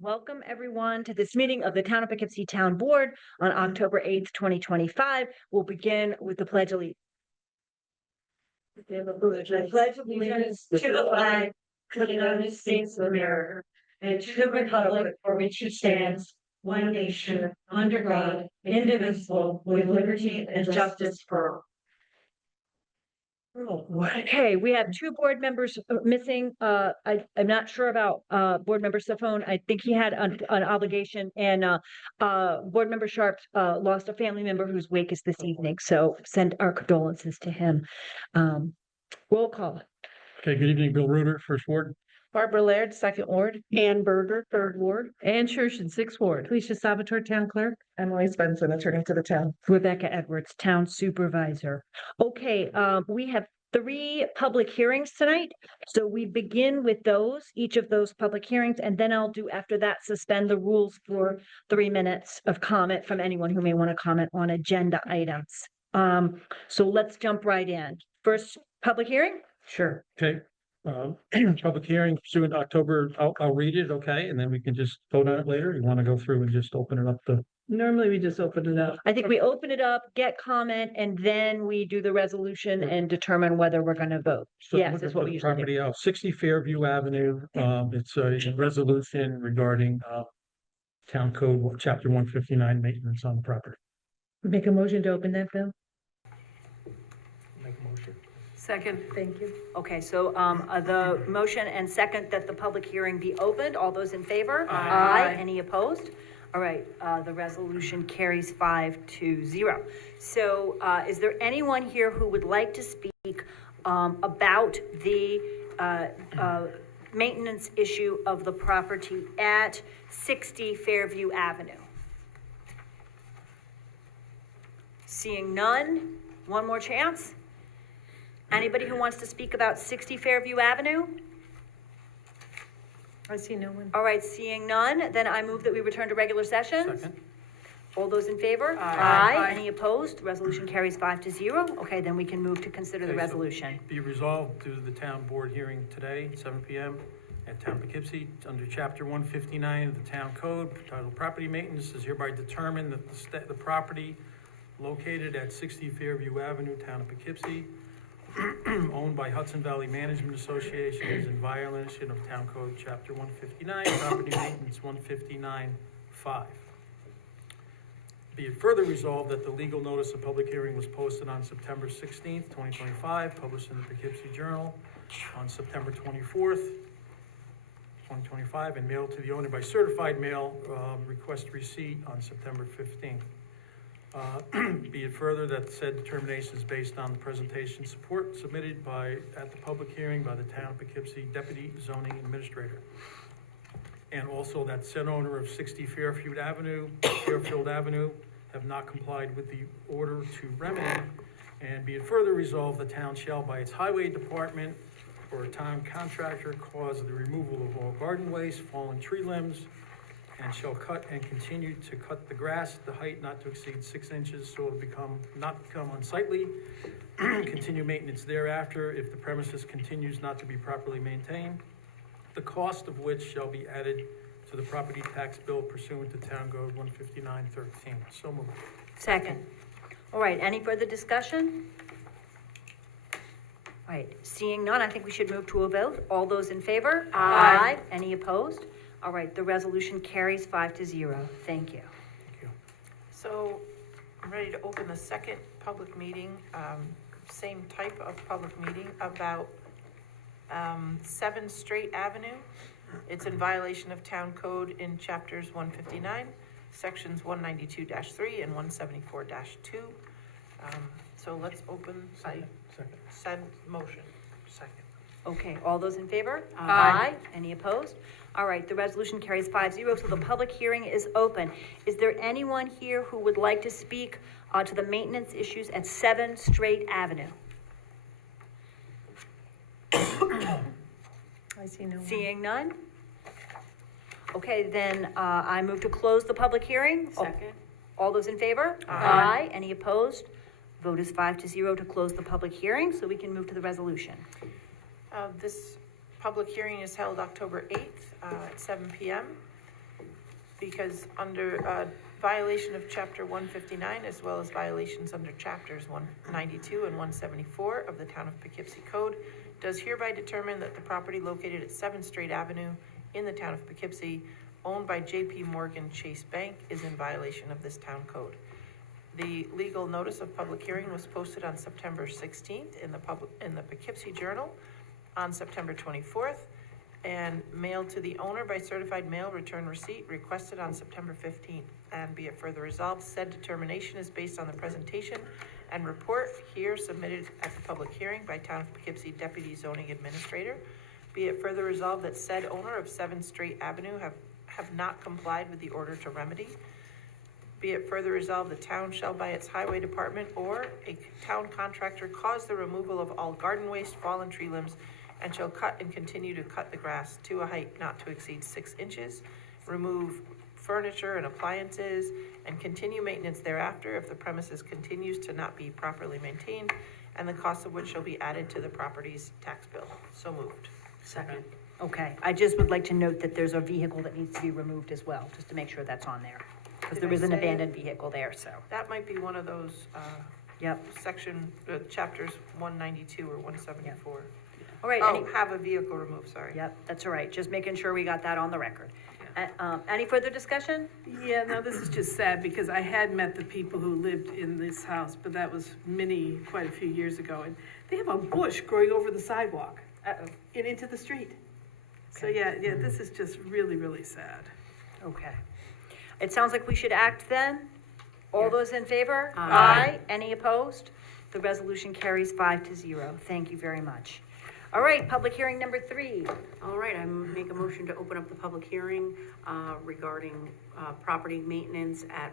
Welcome everyone to this meeting of the Town of Poughkeepsie Town Board on October 8th, 2025. We'll begin with the Pledge of Allegiance. I pledge allegiance to the flag of the United States of America and to the republic for which it stands, one nation, under God, indivisible, with liberty and justice for all. Okay, we have two board members missing. I'm not sure about board member Safone. I think he had an obligation, and board member Sharp lost a family member whose wake is this evening. So send our condolences to him. Roll call. Okay, good evening, Bill Reuter, First Ward. Barbara Laird, Second Ward. Ann Berger, Third Ward. Ann Schurshin, Sixth Ward. Felicia Salvatore, Town Clerk. Emily Svensson, Attorney to the Town. Rebecca Edwards, Town Supervisor. Okay, we have 3 public hearings tonight. So we begin with those, each of those public hearings, and then I'll do after that, suspend the rules for 3 minutes of comment from anyone who may want to comment on agenda items. So let's jump right in. First public hearing? Sure. Okay. Public hearing pursuant to October, I'll read it, okay, and then we can just vote on it later. You want to go through and just open it up to? Normally we just open it up. I think we open it up, get comment, and then we do the resolution and determine whether we're going to vote. So Yes, looking is what for we the usually do. property out 60 Fairview Avenue. It's a resolution regarding Town Code, Chapter 159, maintenance on the property. Make a motion to open that, Bill? Make a motion. Second. Thank you. Okay, so the motion and second that the public hearing be opened. All those in favor? Aye. Any opposed? All right, the resolution carries 5-0. So is there anyone here who would like to speak about the maintenance issue of the property at 60 Fairview Avenue? Seeing none, one more chance. Anybody who wants to speak about 60 Fairview Avenue? I see no one. All right, seeing none, then I move that we return to regular session. Second. All those in favor? Aye. Any opposed? Resolution carries 5-0. Okay, then we can move to consider the Okay, so resolution. Be resolved to the town board hearing today, 7 p.m. at Town Poughkeepsie, under Chapter 159 of the Town Code, titled Property Maintenance, is hereby determined that the property located at 60 Fairview Avenue, Town of Poughkeepsie, owned by Hudson Valley Management Association, is in violation of Town Code Chapter 159, Property Maintenance 159-5. Be it further resolved that the legal notice of public hearing was posted on September 16th, 2025, published in the Poughkeepsie Journal on September 24th, 2025, and mailed to the owner by certified mail, request receipt on September 15th. Be it further that said determination is based on the presentation support submitted at the public hearing by the Town of Poughkeepsie Deputy Zoning Administrator. And also that said owner of 60 Fairfield Avenue have not complied with the order to remedy. And be it further resolved, the town shall by its highway department or a town contractor cause the removal of all garden waste, fallen tree limbs, and shall cut and continue to cut the grass at the height not to exceed 6 inches, so it'll not become unsightly. Continue maintenance thereafter if the premises continues not to be properly maintained, the cost of which shall be added to the property tax bill pursuant to Town Code 159-13. So moved. Second. All right, any further discussion? All right, seeing none, I think we should move to a vote. All those in favor? Aye. Any opposed? All right, the resolution carries 5-0. Thank you. Thank you. So I'm ready to open the second public meeting, same type of public meeting about 7 Straight Avenue. It's in violation of Town Code in chapters 159, sections 192-3 and 174-2. So let's open said motion. Second. Okay, all those in favor? Aye. Any opposed? All right, the resolution carries 5-0, so the public hearing is open. Is there anyone here who would like to speak to the maintenance issues at 7 Straight Avenue? I see no one. Seeing none? Okay, then I move to close the public hearing. Second. All those in favor? Aye. Any opposed? Vote is 5-0 to close the public hearing, so we can move to the resolution. This public hearing is held October 8th at 7 PM. Because under violation of chapter 159, as well as violations under chapters 192 and 174 of the Town of Poughkeepsie Code, does hereby determine that the property located at 7th Street Avenue in the Town of Poughkeepsie, owned by J.P. Morgan Chase Bank, is in violation of this town code. The legal notice of public hearing was posted on September 16th in the Poughkeepsie Journal on September 24th, and mailed to the owner by certified mail return receipt requested on September 15th. And be it further resolved, said determination is based on the presentation and report here submitted at the public hearing by Town of Poughkeepsie Deputy Zoning Administrator. Be it further resolved that said owner of 7th Street Avenue have not complied with the order to remedy. Be it further resolved, the town shall by its highway department or a town contractor cause the removal of all garden waste, fallen tree limbs, and shall cut and continue to cut the grass to a height not to exceed 6 inches, remove furniture and appliances, and continue maintenance thereafter if the premises continues to not be properly maintained, and the cost of which shall be added to the property's tax bill. So moved. Second. Okay, I just would like to note that there's a vehicle that needs to be removed as well, just to make sure that's on there. Because Did there I is an say- abandoned vehicle there, so, That might be one of those, yep. chapters 192 or 174. All right, Oh, have a vehicle removed, sorry. yep, that's all right, just making sure we got that on the record. Any further discussion? Yeah, no, this is just sad because I had met the people who lived in this house, but that was quite a few years ago. And they have a bush growing over the sidewalk Uh-oh, and into the street. So Okay. yeah, this is just really, really sad. okay. It sounds like we should act then. All those in favor? Aye. Any opposed? The resolution carries 5-0. Thank you very much. All right, public hearing number 3. All right, I make a motion to open up the public hearing regarding property maintenance at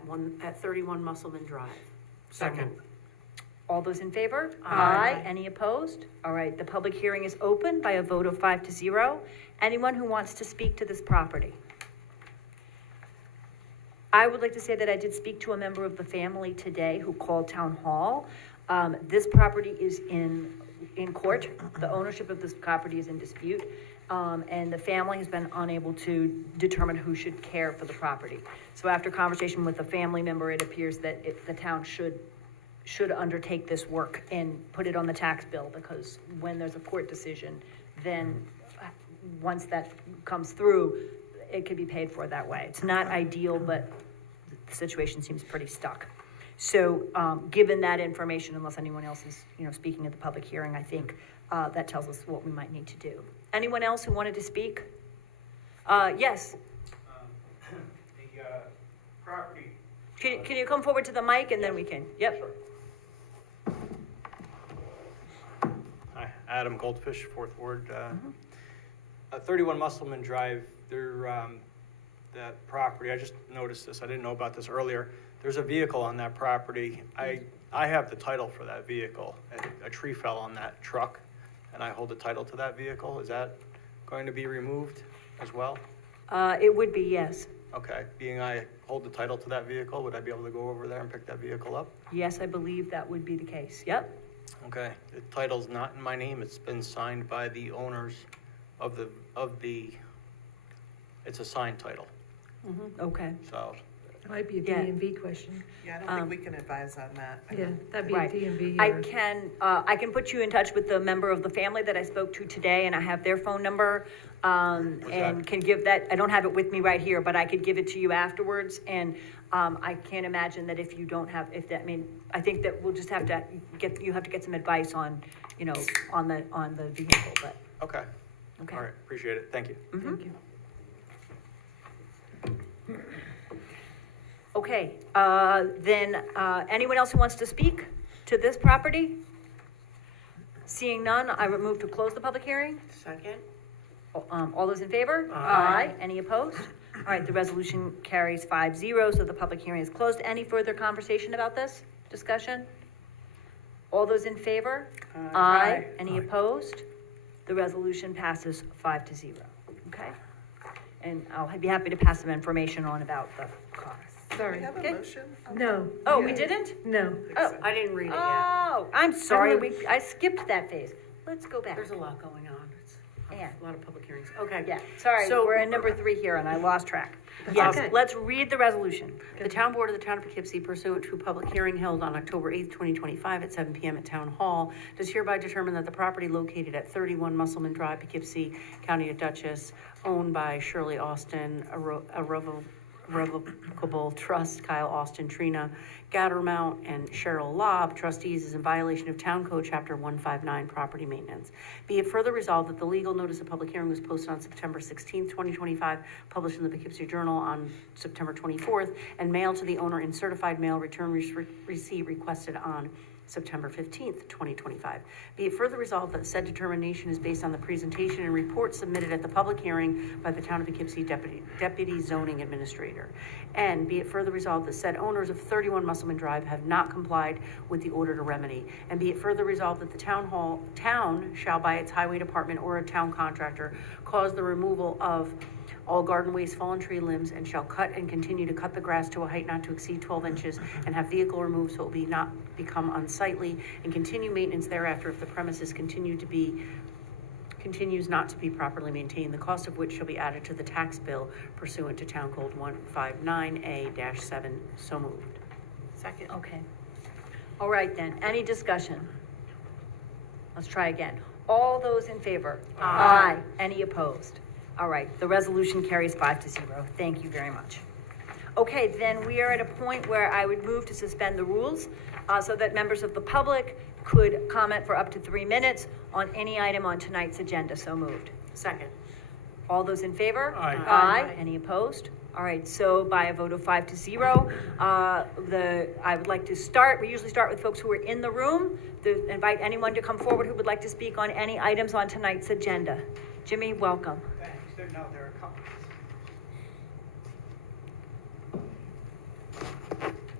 31 Musselman Drive. Second. All those in favor? Aye. Any opposed? All right, the public hearing is open by a vote of 5-0. Anyone who wants to speak to this property? I would like to say that I did speak to a member of the family today who called town hall. This property is in court. The ownership of this property is in dispute. And the family has been unable to determine who should care for the property. So after conversation with a family member, it appears that the town should undertake this work and put it on the tax bill, because when there's a court decision, then once that comes through, it could be paid for that way. It's not ideal, but the situation seems pretty stuck. So, given that information, unless anyone else is, speaking at the public hearing, I think, that tells us what we might need to do. Anyone else who wanted to speak? Yes, The property. can you come forward to the mic and then we can, yep. Hi, Adam Goldfish, 4th Ward. 31 Musselman Drive, that property, I just noticed this, I didn't know about this earlier. There's a vehicle on that property. I have the title for that vehicle. A tree fell on that truck, and I hold the title to that vehicle. Is that going to be removed as well? It would be, yes. Okay, being I hold the title to that vehicle, would I be able to go over there and pick that vehicle up? Yes, I believe that would be the case, yep. Okay, the title's not in my name, it's been signed by the owners of the, it's a signed title, Okay, so, It might be a Yeah. DMV question. Yeah, I don't think we can advise on that. Yeah, that'd be a Right. DMV. I can put you in touch with the member of the family that I spoke to today, and I have their phone number, and that? can give that, I don't have it with me right here, but I could give it to you afterwards, and, I can't imagine that if you don't have, I think that we'll just have to you have to get some advice on, on the vehicle, but, okay, okay. all right, appreciate it, thank you. Thank you. Okay, then, anyone else who wants to speak to this property? Seeing none, I would move to close the public hearing. Second. All those in favor? Aye. Any opposed? All right, the resolution carries 5-0, so the public hearing is closed. Any further conversation about this? Discussion? All those in favor? Aye. Any opposed? The resolution passes 5-0, okay? And I'll be happy to pass some information on about the cost. Sorry. Okay. No. Oh, we didn't? No. Oh, I didn't read it yet. oh, I'm sorry, I skipped that phase. Let's go back. There's a lot going on. It's Yeah. a lot of hearings. Okay. Yeah, sorry, So- we're in number 3 here and I lost track. Yes, Yes, let's read the resolution. the town board of the town of Poughkeepsie pursuant to a public hearing held on October 8th, 2025 at 7 PM at Town Hall does hereby determine that the property located at 31 Musselman Drive, Poughkeepsie, County of Dutchess, owned by Shirley Austin, a revocable trust, Kyle Austin, Trina Gattermount, and Cheryl Lobb, trustees, is in violation of Town Code Chapter 159, Property Maintenance. Be it further resolved that the legal notice of public hearing was posted on September 16th, 2025, published in the Poughkeepsie Journal on September 24th, and mailed to the owner in certified mail, return receipt requested on September 15th, 2025. Be it further resolved that said determination is based on the presentation and report submitted at the public hearing by the Town of Poughkeepsie Deputy Zoning Administrator. And be it further resolved that said owners of 31 Musselman Drive have not complied with the order to remedy. And be it further resolved that the town shall by its highway department or a town contractor cause the removal of all garden waste, fallen tree limbs, and shall cut and continue to cut the grass to a height not to exceed 12 inches and have vehicle removed so it will not become unsightly, and continue maintenance thereafter if the premises continues not to be properly maintained, the cost of which shall be added to the tax bill pursuant to Town Code 159A-7. So moved. Second. Okay. All right then, any discussion? Let's try again. All those in favor? Aye. Any opposed? All right, the resolution carries 5-0. Thank you very much. Okay, then we are at a point where I would move to suspend the rules so that members of the public could comment for up to 3 minutes on any item on tonight's agenda. So moved. Second. All those in favor? Aye. Aye. Any opposed? All right, so by a vote of 5-0, I would like to start, we usually start with folks who are in the room, to invite anyone to come forward who would like to speak on any items on tonight's agenda. Jimmy, welcome. Thanks. There are a couple.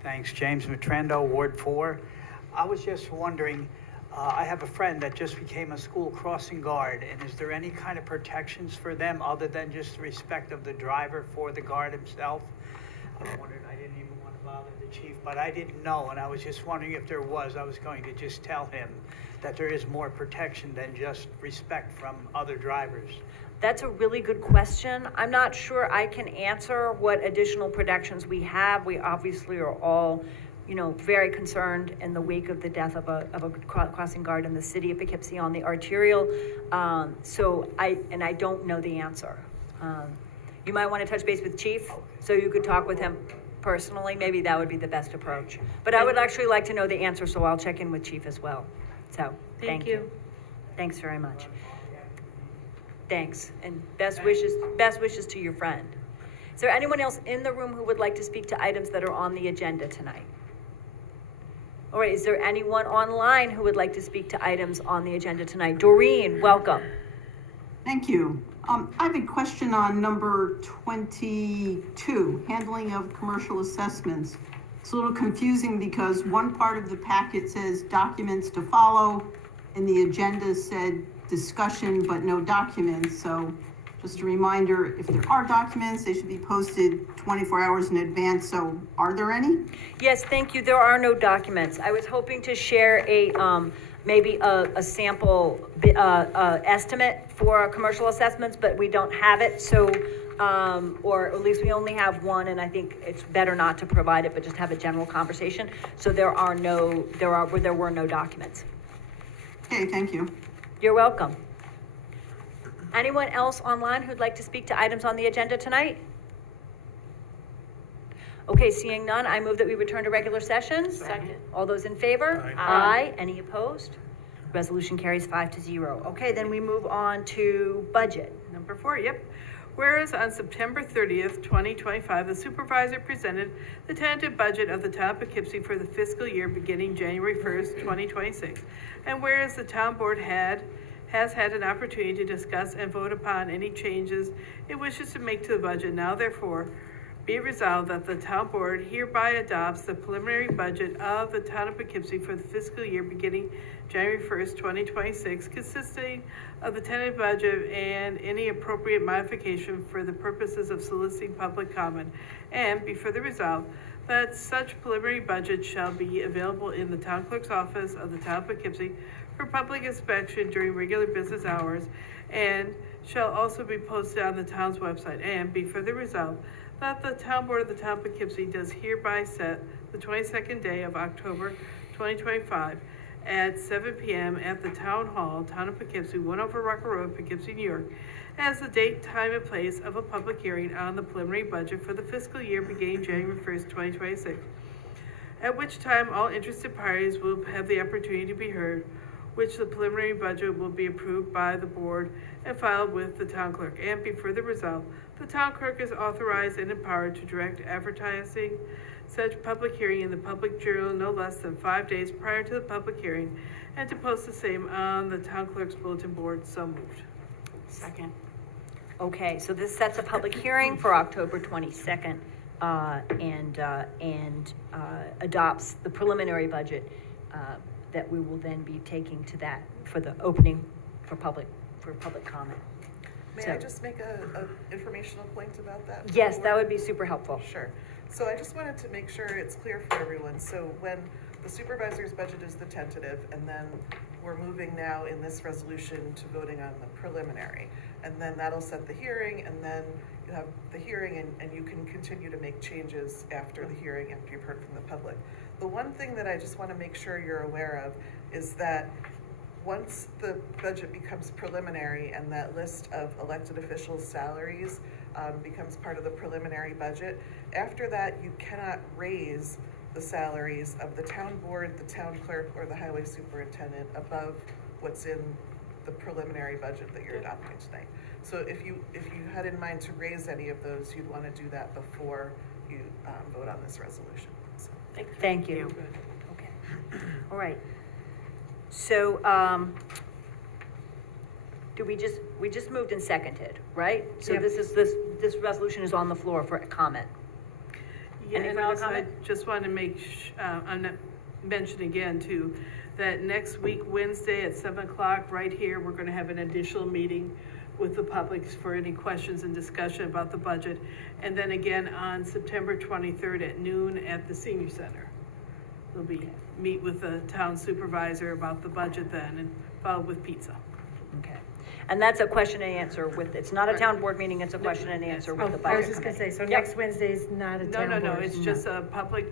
Thanks, James Matrando, Ward 4. I was just wondering, I have a friend that just became a school crossing guard, and is there any kind of protections for them other than just the respect of the driver for the guard himself? I wondered, I didn't even want to bother the chief, but I didn't know, and I was just wondering if there was. I was going to just tell him that there is more protection than just respect from other drivers. That's a really good question. I'm not sure I can answer what additional protections we have. We obviously are all, very concerned in the wake of the death of a crossing guard in the city of Poughkeepsie on the arterial. So I don't know the answer. You might want to touch base with Chief so you could talk with him personally. Maybe that would be the best approach. But I would actually like to know the answer, so I'll check in with Chief as well. So, thank you. Thanks very much. Thanks, and best wishes to your friend. Is there anyone else in the room who would like to speak to items that are on the agenda tonight? All right, is there anyone online who would like to speak to items on the agenda tonight? Doreen, welcome. Thank you. I have a question on number 22, handling of commercial assessments. It's a little confusing because one part of the packet says documents to follow, and the agenda said discussion but no documents. So just a reminder, if there are documents, they should be posted 24 hours in advance. So are there any? Yes, thank you. There are no documents. I was hoping to share maybe a sample estimate for commercial assessments, but we don't have it. So, or at least we only have one, and I think it's better not to provide it, but just have a general conversation. So there were no documents. Okay, thank you. You're welcome. Anyone else online who'd like to speak to items on the agenda tonight? Okay, seeing none, I move that we return to regular session. Second. All those in favor? Aye. Aye. Any opposed? Resolution carries 5-0. Okay, then we move on to budget. Number 4, yep. Whereas on September 30th, 2025, the supervisor presented the tentative budget of the town of Poughkeepsie for the fiscal year beginning January 1st, 2026. And whereas the town board has had an opportunity to discuss and vote upon any changes it wishes to make to the budget, now therefore be it resolved that the town board hereby adopts the preliminary budget of the town of Poughkeepsie for the fiscal year beginning January 1st, 2026, consisting of the tentative budget and any appropriate modification for the purposes of soliciting public comment. And be further resolved that such preliminary budget shall be available in the town clerk's office of the town of Poughkeepsie for public inspection during regular business hours, and shall also be posted on the town's website. And be further resolved that the town board of the town of Poughkeepsie does hereby set the 22nd day of October 2025 at 7 p.m. at the Town Hall, Town of Poughkeepsie, 1 over Rocker Road, Poughkeepsie, New York, as the date, time, and place of a public hearing on the preliminary budget for the fiscal year beginning January 1st, 2026, at which time all interested parties will have the opportunity to be heard, which the preliminary budget will be approved by the board and filed with the town clerk. And be further resolved, the town clerk is authorized and empowered to direct advertising such public hearing in the public journal no less than 5 days prior to the public hearing, and to post the same on the town clerk's bulletin board. So moved. Second. Okay, so this sets a public hearing for October 22nd, and adopts the preliminary budget, that we will then be taking to that for the opening for public comment. May So- I just make a informational point about that? Yes, that would be super helpful. Sure. So I just wanted to make sure it's clear for everyone. So when the supervisor's budget is the tentative, and then we're moving now in this resolution to voting on the preliminary. And then that'll set the hearing, and then you have the hearing, and you can continue to make changes after the hearing, after you've heard from the public. The one thing that I just want to make sure you're aware of is that once the budget becomes preliminary and that list of elected officials' salaries becomes part of the preliminary budget, after that, you cannot raise the salaries of the town board, the town clerk, or the highway superintendent above what's in the preliminary budget that you're adopting tonight. So if you had in mind to raise any of those, you'd want to do that before you vote on this resolution. So. Thank you. Okay. All right. So, we just moved and seconded, right? So Yep. this resolution is on the floor for a comment. Yeah, Any and further also, I comment? just want to mention again too, that next week, Wednesday at 7 o'clock, right here, we're going to have an additional meeting with the public for any questions and discussion about the budget. And then again on September 23rd at noon at the senior center. We'll meet with the town supervisor about the budget then, and followed with pizza. Okay. And that's a question and answer with, it's not a town board meeting, it's a question and answer with the budget I was just gonna say, so committee. next Wednesday is not a town board. No, it's just a public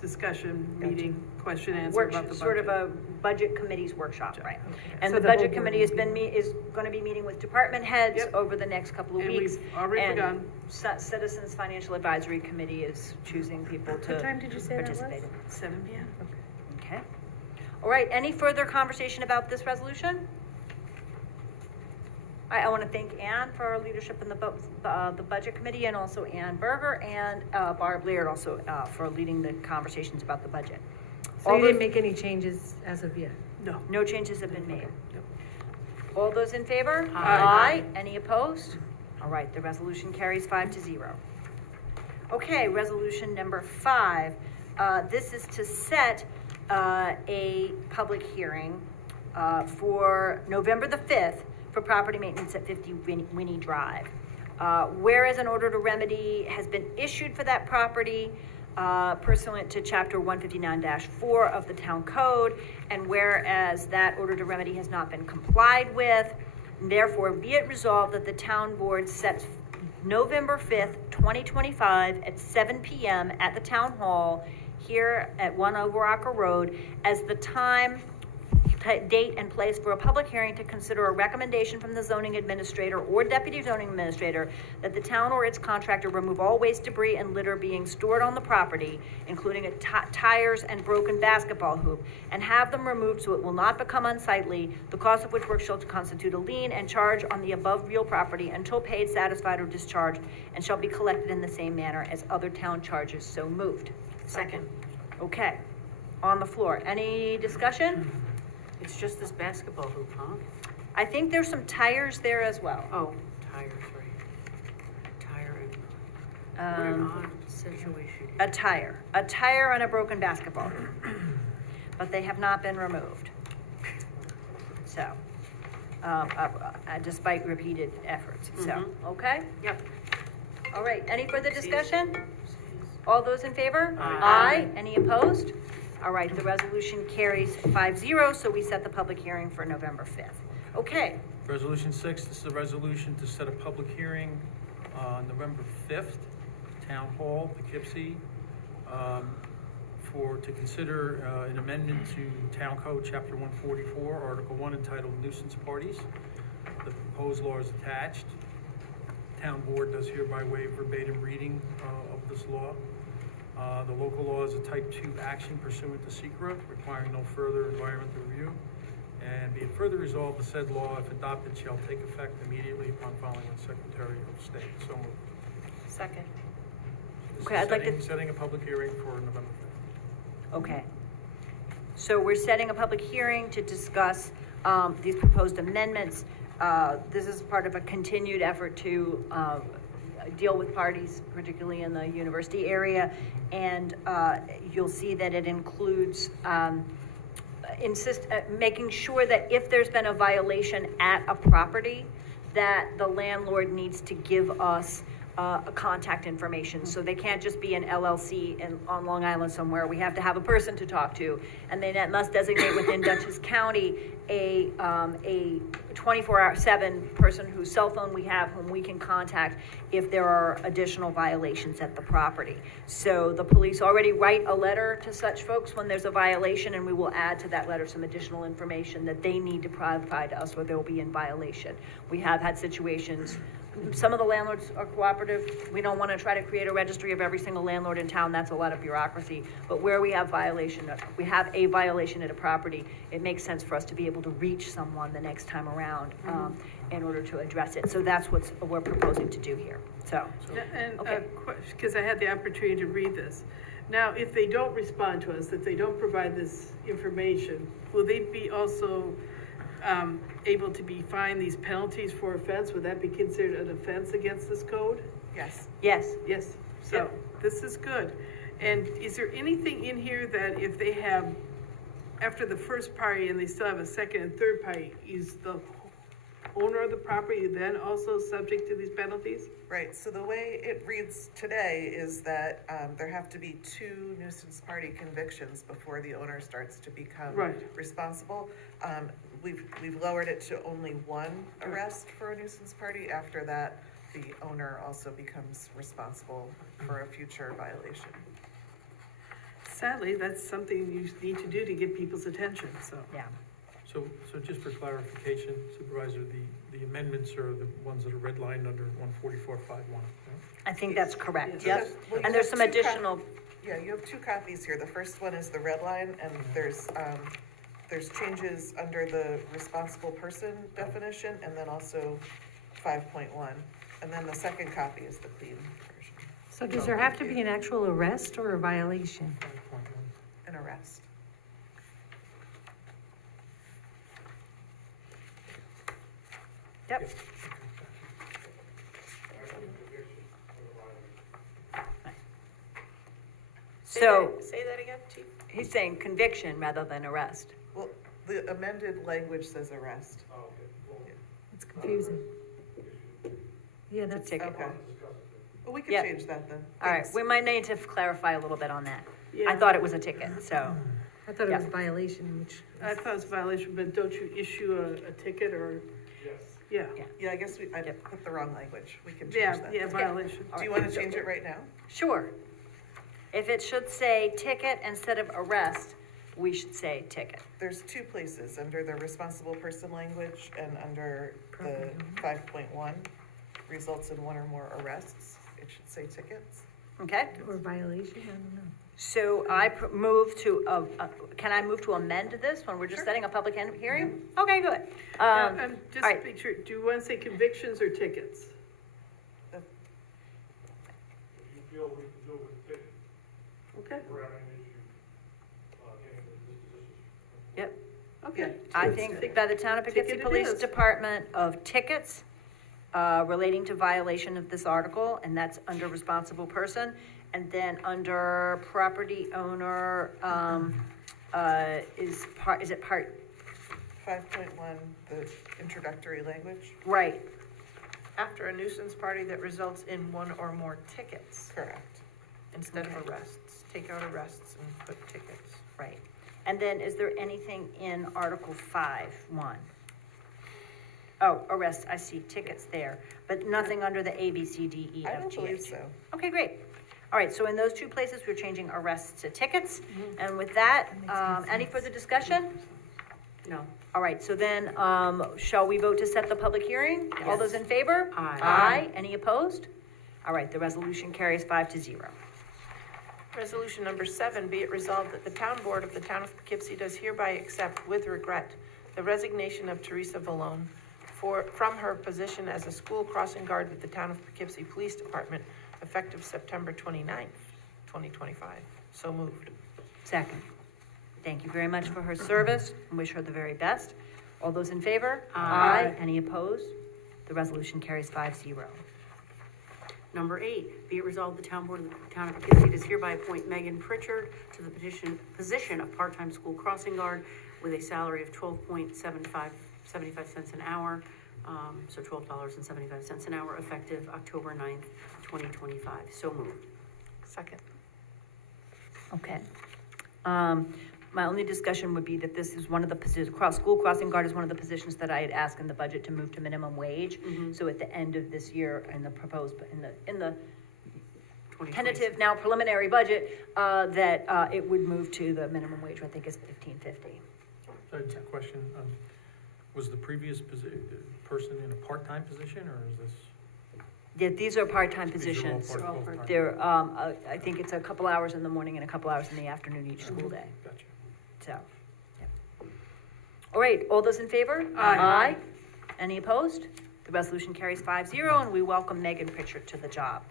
discussion meeting, question and answer about the budget. Sort of a budget committee's workshop, right? And So the the whole budget board committee has will been, is gonna be meeting with department heads Yep. over the next couple of And weeks. we've already and begun. Citizens Financial Advisory Committee is choosing people to What time did you say that was? participate. 7 p.m. Okay. All right, any further conversation about this resolution? I want to thank Ann for her leadership in the budget committee, and also Ann Berger and Barb Laird also for leading the conversations about the budget. So All you didn't those- make any changes as of yet? No. No changes have been made. All those in favor? Aye. Any opposed? All right, the resolution carries 5-0. Okay, resolution number 5. This is to set a public hearing for November the 5th for property maintenance at 50 Winnie Drive. Whereas an order to remedy has been issued for that property pursuant to Chapter 159-4 of the Town Code, and whereas that order to remedy has not been complied with, therefore be it resolved that the Town Board sets November 5th, 2025 at 7 p.m. at the Town Hall here at 1 over Rocker Road as the time, date, and place for a public hearing to consider a recommendation from the zoning administrator or deputy zoning administrator that the town or its contractor remove all waste, debris, and litter being stored on the property, including tires and broken basketball hoop, and have them removed so it will not become unsightly, the cost of which work shall constitute a lien and charge on the above real property until paid, satisfied, or discharged, and shall be collected in the same manner as other town charges. So moved. Second. Okay, on the floor. Any discussion? It's just this basketball hoop, huh? I think there's some tires there as well. Oh, tires, right. Tire and, what an odd situation. A tire and a broken basketball hoop. But they have not been removed. So, despite repeated efforts, so, okay? Yep. All right, any further discussion? All those in favor? Aye. Any opposed? All right, the resolution carries 5-0, so we set the public hearing for November 5th. Okay, Resolution 6, this is a resolution to set a public hearing on November 5th, Town Hall, Poughkeepsie, to consider an amendment to Town Code, Chapter 144, Article 1, entitled Nuisance Parties. The proposed law is attached. Town Board does hereby waive verbatim reading of this law. The local law is a Type 2 action pursuant to SECRA, requiring no further environmental review. And be it further resolved, the said law, if adopted, shall take effect immediately upon filing with Secretary of State. So moved. Second. This Okay, is I'd like to- setting a public hearing for November 5th. Okay. So we're setting a public hearing to discuss these proposed amendments. This is part of a continued effort to deal with parties, particularly in the university area. And you'll see that it includes making sure that if there's been a violation at a property, that the landlord needs to give us contact information. So they can't just be an LLC on Long Island somewhere. We have to have a person to talk to. And they must designate within Dutchess County a 24/7 person whose cell phone we have, whom we can contact if there are additional violations at the property. So the police already write a letter to such folks when there's a violation, and we will add to that letter some additional information that they need to provide us or they'll be in violation. We have had situations. Some of the landlords are cooperative. We don't want to try to create a registry of every single landlord in town. That's a lot of bureaucracy. But where we have we have a violation at a property, it makes sense for us to be able to reach someone the next time around in order to address it. So that's what we're proposing to do here. So, And, Okay. because I had the opportunity to read this. Now, if they don't respond to us, if they don't provide this information, will they be also able to be fined these penalties for offense? Would that be considered an offense against this code? Yes. yes. Yes, so this is good. And is there anything in here that if they have, after the first party and they still have a second and third party, is the owner of the property then also subject to these penalties? Right, so the way it reads today is that there have to be 2 nuisance party convictions before the owner starts to become Right. responsible. We've lowered it to only 1 arrest for a nuisance party. After that, the owner also becomes responsible for a future violation. Sadly, that's something you need to do to get people's attention, so. Yeah. So just for clarification, Supervisor, the amendments are the ones that are redlined under 144.51. I think that's correct. Yes. Yep. Well, you And there's have some 2 additional. Yeah, you have 2 copies here. The first one is the red line, and there's changes under the responsible person definition, and then also 5.1. And then the second copy is the clean version, So does there have to be an actual arrest or a violation? 5.1. an arrest. Yep. So Say that again, Chief? he's saying conviction rather than arrest. Well, the amended language says arrest. It's confusing. Yeah, It's a that's, ticket. Okay. Well, we can Yeah. change that then. All right, Thanks. we might need to clarify a little bit on that. I Yeah. thought it was a ticket, so, I thought it was Yeah. a violation, which. I thought it was a violation, but don't you issue a ticket or? Yeah, Yeah, I guess I Yep. put the wrong language. We can yeah, change that. yeah, violation. Do you want to change it right now? sure. If it should say ticket instead of arrest, we should say ticket. There's 2 places, under the responsible person language and under the 5.1, results in 1 or more arrests. It should say tickets. Okay? Or violation, I don't know. So I move to, can I move to amend this when we're just Sure. setting a public hearing? Okay, good. Now, just all to right. make sure, do you want to say convictions or tickets? Okay, Yep. okay. I think by the Town of Poughkeepsie Ticket it Police is. Department of tickets relating to violation of this article, and that's under responsible person. And then under property owner, is it part, 5.1, the introductory language. right, After a nuisance party that results in 1 or more tickets Correct. instead of arrests. Take out arrests and put tickets. right. And then is there anything in Article 5, 1? Oh, arrests, I see tickets there, but nothing under the A, B, C, D, E, I F, don't G, believe H. so. Okay, great. All right, so in those two places, we're changing arrests to tickets. And with that, any further discussion? No. All right, so then, shall we vote to set the public hearing? All those in favor? Aye. Aye. Any opposed? All right, the resolution carries 5-0. Resolution number 7, be it resolved that the town board of the town of Poughkeepsie does hereby accept with regret the resignation of Teresa Valone from her position as a school crossing guard with the town of Poughkeepsie Police Department effective September 29th, 2025. So moved. Second. Thank you very much for her service and wish her the very best. All those in favor? Aye. Any opposed? The resolution carries 5-0. Number 8, be it resolved, the town board of the town of Poughkeepsie does hereby appoint Megan Pritchard to the position of part-time school crossing guard with a salary of $12.75 an hour, so $12.75 an hour, effective October 9th, 2025. So moved. Second. Okay. My only discussion would be that this is one of the positions, school crossing guard is one of the positions that I had asked in the budget to move to minimum wage. So at the end of this year, in the proposed, in the tentative, now preliminary budget, that it would move to the minimum wage, which I think is $15.50. That's a question. Was the previous person in a part-time position, or is this? Yeah, these are part-time These are all positions. part-time. They're, I think it's a couple hours in the morning and a couple hours in the afternoon each school day. Gotcha. So, yeah. All right, all those in favor? Aye. Any opposed? The resolution carries 5-0, and we welcome Megan Pritchard to the job.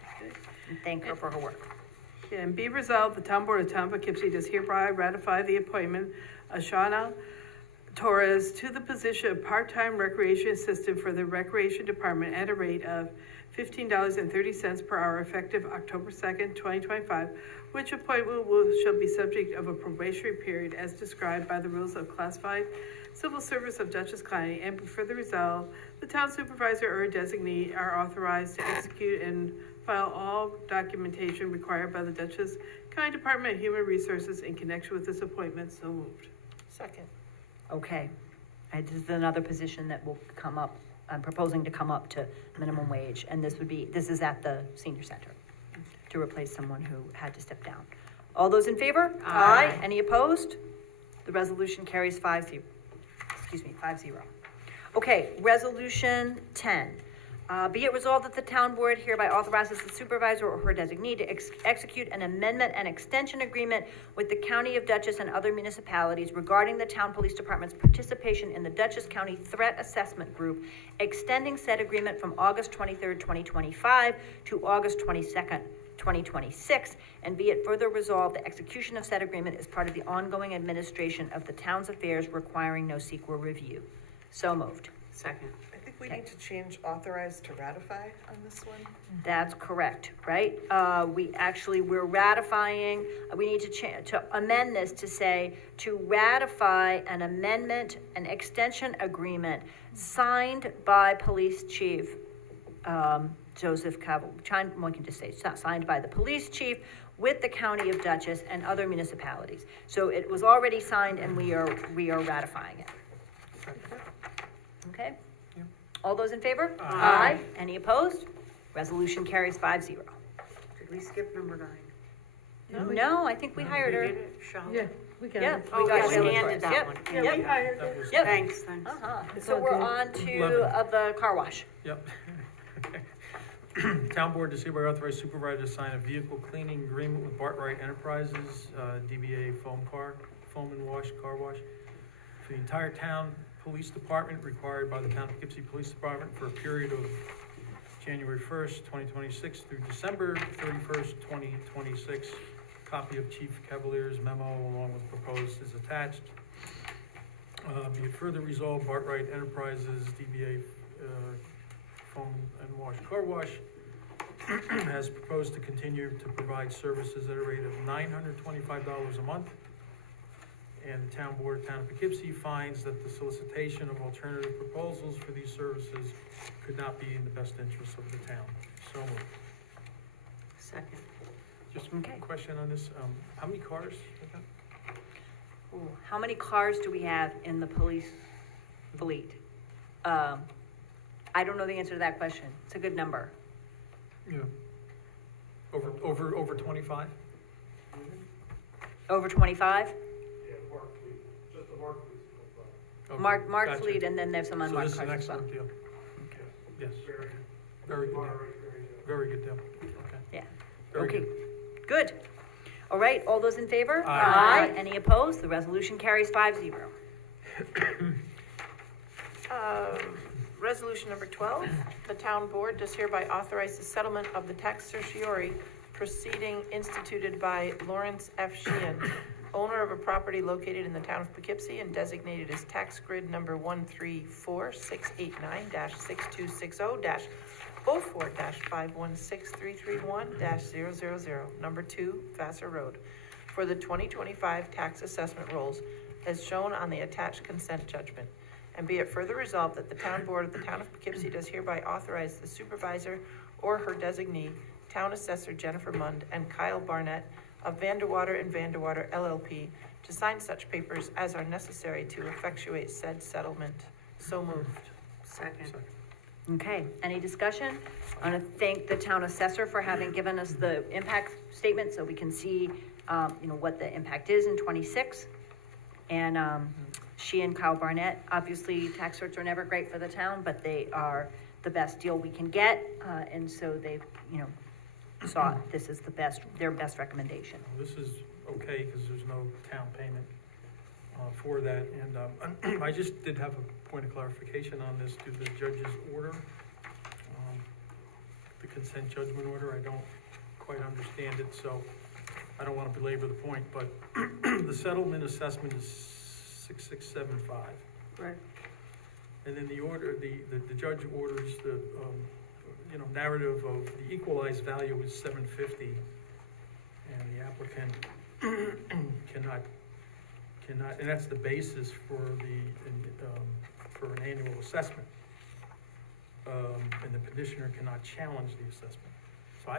And thank her for her work. And be resolved, the town board of town of Poughkeepsie does hereby ratify the appointment of Shauna Torres to the position of part-time recreation assistant for the recreation department at a rate of $15.30 per hour effective October 2nd, 2025, which appointment shall be subject of a probationary period as described by the rules of classified civil service of Dutchess County, and be further resolved, the town supervisor or designee are authorized to execute and file all documentation required by the Dutchess County Department of Human Resources in connection with this appointment. So moved. Second. Okay. This is another position that will come up, I'm proposing to come up to minimum wage, and this is at the senior center to replace someone who had to step down. All those in favor? Aye. Any opposed? The resolution carries 5-0. Okay, resolution 10. Be it resolved that the town board hereby authorizes the supervisor or her designee to execute an amendment and extension agreement with the County of Dutchess and other municipalities regarding the town police department's participation in the Dutchess County Threat Assessment Group, extending said agreement from August 23rd, 2025 to August 22nd, 2026, and be it further resolved, the execution of said agreement is part of the ongoing administration of the town's affairs requiring no CEQA review. So moved. Second. I think we need to change authorized to ratify on this one. That's correct, right? We're ratifying, we need to amend this to say, to ratify an amendment, an extension agreement signed by Police Chief, Joseph Cavill, we can just say, signed by the Police Chief with the County of Dutchess and other municipalities. So it was already signed and we are ratifying it. Okay? All those in favor? Aye. Any opposed? Resolution carries 5-0. Did we skip number 9? No, I think we hired her. Yeah, We got Yeah. it. we got yeah, it. Ann did that Yep. one. Yeah, we hired That her. was, Yep. Thanks. So we're on to 11. the car wash. Yep. Town board to see by authorized supervisor to sign a vehicle cleaning agreement with Bartright Enterprises, DBA Foam and Wash, Car Wash, for the entire town police department required by the town of Poughkeepsie Police Department for a period of January 1st, 2026 through December 31st, 2026. Copy of Chief Cavalier's memo along with proposed is attached. Be it further resolved, Bartright Enterprises, DBA Foam and Wash Car Wash, has proposed to continue to provide services at a rate of $925 a month. And the town board of town of Poughkeepsie finds that the solicitation of alternative proposals for these services could not be in the best interest of the town. So moved. Second. Just Okay. a question on this, how many cars? Ooh, how many cars do we have in the police fleet? I don't know the answer to that question. It's a good number. Yeah. Over 25? Over 25? Okay, Mark gotcha. fleet, and then there's some So unmarked this is an cars as well. excellent deal. Yes. Very good deal. Very good deal. Okay. Yeah. Very Okay, good. good. All right, all those in favor? Aye. Any opposed? The resolution carries 5-0. Resolution number 12, the town board does hereby authorize the settlement of the tax certiorari proceeding instituted by Lawrence F. Sheehan, owner of a property located in the town of Poughkeepsie and designated as tax grid number 134-689-62600-04-516331-000, number 2, Vassar Road, for the 2025 tax assessment rolls as shown on the attached consent judgment. And be it further resolved that the town board of the town of Poughkeepsie does hereby authorize the supervisor or her designee, town assessor Jennifer Mund and Kyle Barnett of Vanderwater and Vanderwater LLP to sign such papers as are necessary to effectuate said settlement. So moved. Second. Okay, any discussion? I want to thank the town assessor for having given us the impact statement so we can see, what the impact is in 26. And she and Kyle Barnett, obviously, tax certs are never great for the town, but they are the best deal we can get. And so they've, saw this is their best recommendation. This is okay because there's no town payment for that. And I just did have a point of clarification on this to the judge's order. The consent judgment order, I don't quite understand it, so I don't want to belabor the point, but the settlement assessment is 6675. Right. And then the judge orders the, narrative of the equalized value is 750. And the applicant cannot, and that's the basis for for an annual assessment. And the petitioner cannot challenge the assessment. So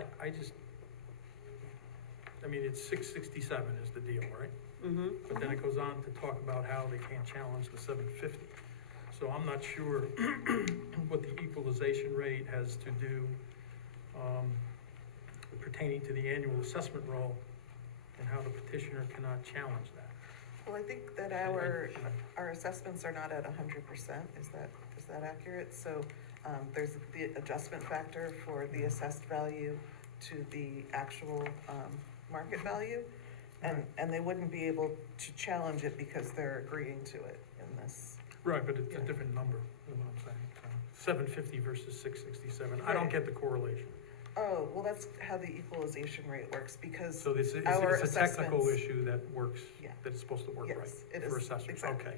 it's 667 is the deal, right? Mm-hmm. But then it goes on to talk about how they can't challenge the 750. So I'm not sure what the equalization rate has to do pertaining to the annual assessment roll and how the petitioner cannot challenge that. Well, I think that our assessments are not at 100%. Is that accurate? So there's the adjustment factor for the assessed value to the actual market value. And they wouldn't be able to challenge it because they're agreeing to it in this. Right, but it's a different number, is what I'm saying. 750 versus 667. I don't Right. get the correlation. Oh, well, that's how the equalization rate works because So this is, our it's a technical assessments- issue that works, Yeah. that's supposed to work Yes, right it is, for assessors. exactly, Okay.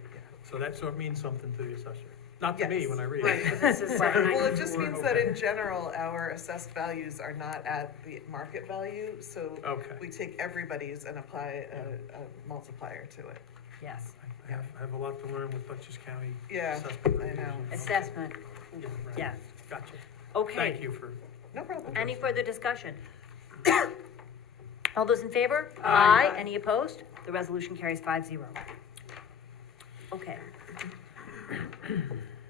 yeah. So it means something to the assessor. Not to me Yes. when I read Right, it. because this is Well, it 794. just means that in general, our assessed values are not at the market value, so Okay. we take everybody's and apply a multiplier to it. Yes. I have a lot to learn with Dutchess County Yeah, assessment. I reviews know. and- Assessment, Yeah, right. yeah. Gotcha. Okay. Thank you for, No problem. Any further discussion? All those in favor? Aye. Any opposed? The resolution carries 5-0. Okay,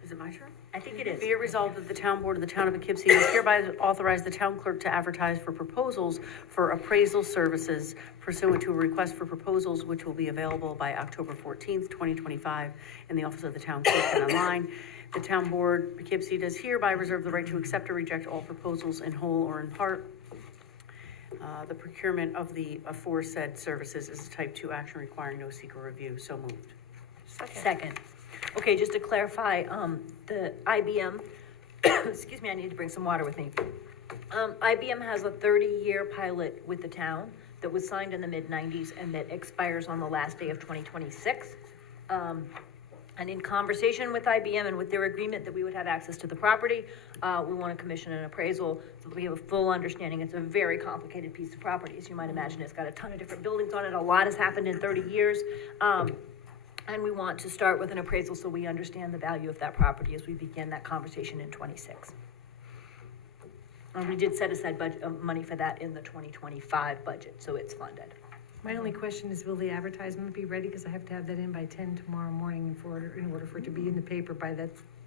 Is it my turn? I think it is. Be it resolved that the town board of the town of Poughkeepsie does hereby authorize the town clerk to advertise for proposals for appraisal services pursuant to a request for proposals which will be available by October 14th, 2025 in the office of the town clerk and online. The town board Poughkeepsie does hereby reserve the right to accept or reject all proposals in whole or in part. The procurement of the aforesaid services is a type 2 action requiring no secret review. So moved. Second. Okay, just to clarify, the IBM, excuse me, I need to bring some water with me. IBM has a 30-year pilot with the town that was signed in the mid-90s and that expires on the last day of 2026. And in conversation with IBM and with their agreement that we would have access to the property, we want to commission an appraisal so that we have a full understanding. It's a very complicated piece of property, as you might imagine. It's got a ton of different buildings on it. A lot has happened in 30 years. And we want to start with an appraisal so we understand the value of that property as we begin that conversation in 26. And we did set aside money for that in the 2025 budget, so it's funded. My only question is, will the advertisement be ready? Because I have to have that in by 10 tomorrow morning in order for it to be in the paper by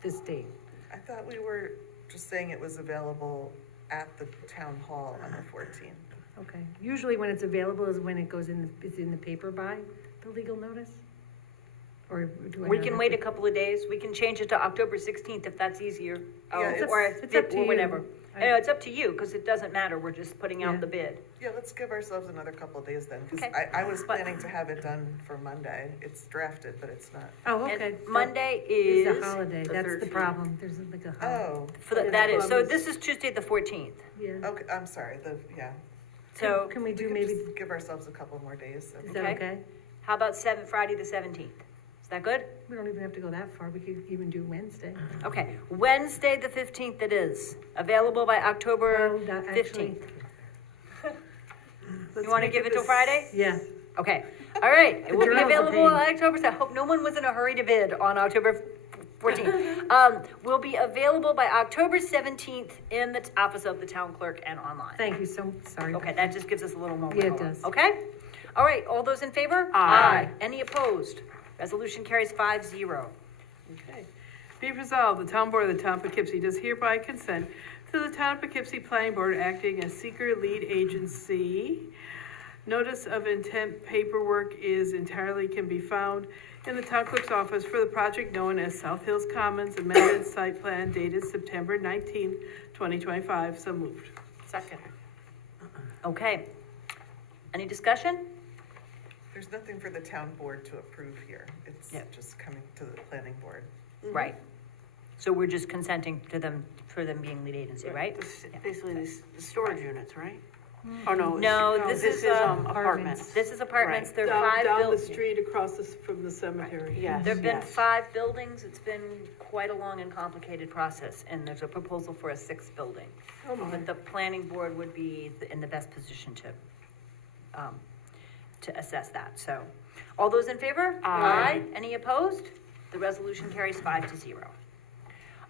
this date. I thought we were just saying it was available at the town hall on the 14th. Okay, usually when it's available is when it goes in, it's in the paper by the legal notice? Or do I? We have can it? wait a couple of days. We can change it to October 16th if that's easier. Yeah, it's- Or it's up to or you. whatever. I- It's up to you, because it doesn't matter. We're just putting Yeah. out the bid. Yeah, let's give ourselves another couple of days then, because Okay. I was But- planning to have it done for Monday. It's drafted, but it's not. Oh, And okay. Monday Is is. a holiday, the that's the 13th. problem, there's like a holiday. Oh, For the, that is, so this is Tuesday, the 14th. Yeah. okay, I'm sorry, So Can we we do can maybe, just give ourselves a couple more days. is that Okay. okay? how about Friday, the 17th? Is that good? We don't even have to go that far, we could even do Wednesday. Okay, Wednesday, the 15th it is. Available by October Well, that 15th. Let's You want to make give it till this- Friday? Yeah, Okay, all right. It The will be journal's a available on pain. October 7th. Hope no one was in a hurry to bid on October 14th. Will be available by October 17th in the office of the town clerk and online. thank you so, sorry. Okay, that just gives us a little more. Yeah, it wiggle room. does. Okay? All right, all those in favor? Aye. Any opposed? Resolution carries 5-0. Okay. Be it resolved, the town board of the town of Poughkeepsie does hereby consent to the town of Poughkeepsie Planning Board acting as seeker lead agency. Notice of intent paperwork can be found in the town clerk's office for the project known as South Hills Commons amended site plan dated September 19th, 2025. So moved. Second. Okay. Any discussion? There's nothing for the town board to approve here. It's Yeah. just coming to the planning board. Right. So we're just consenting to them, for them being lead agency, right? Basically, the storage units, right? Oh, no. No, it's- this is, apartments. This is apartments. Right. There are 5 Down the buildings. street across from the cemetery. Yes, There've been yes. 5 buildings. It's been quite a long and complicated process, and there's a proposal for a 6th building. Oh, my. But the planning board would be in the best position to assess that, so. All those in favor? Aye. Any opposed? The resolution carries 5-0.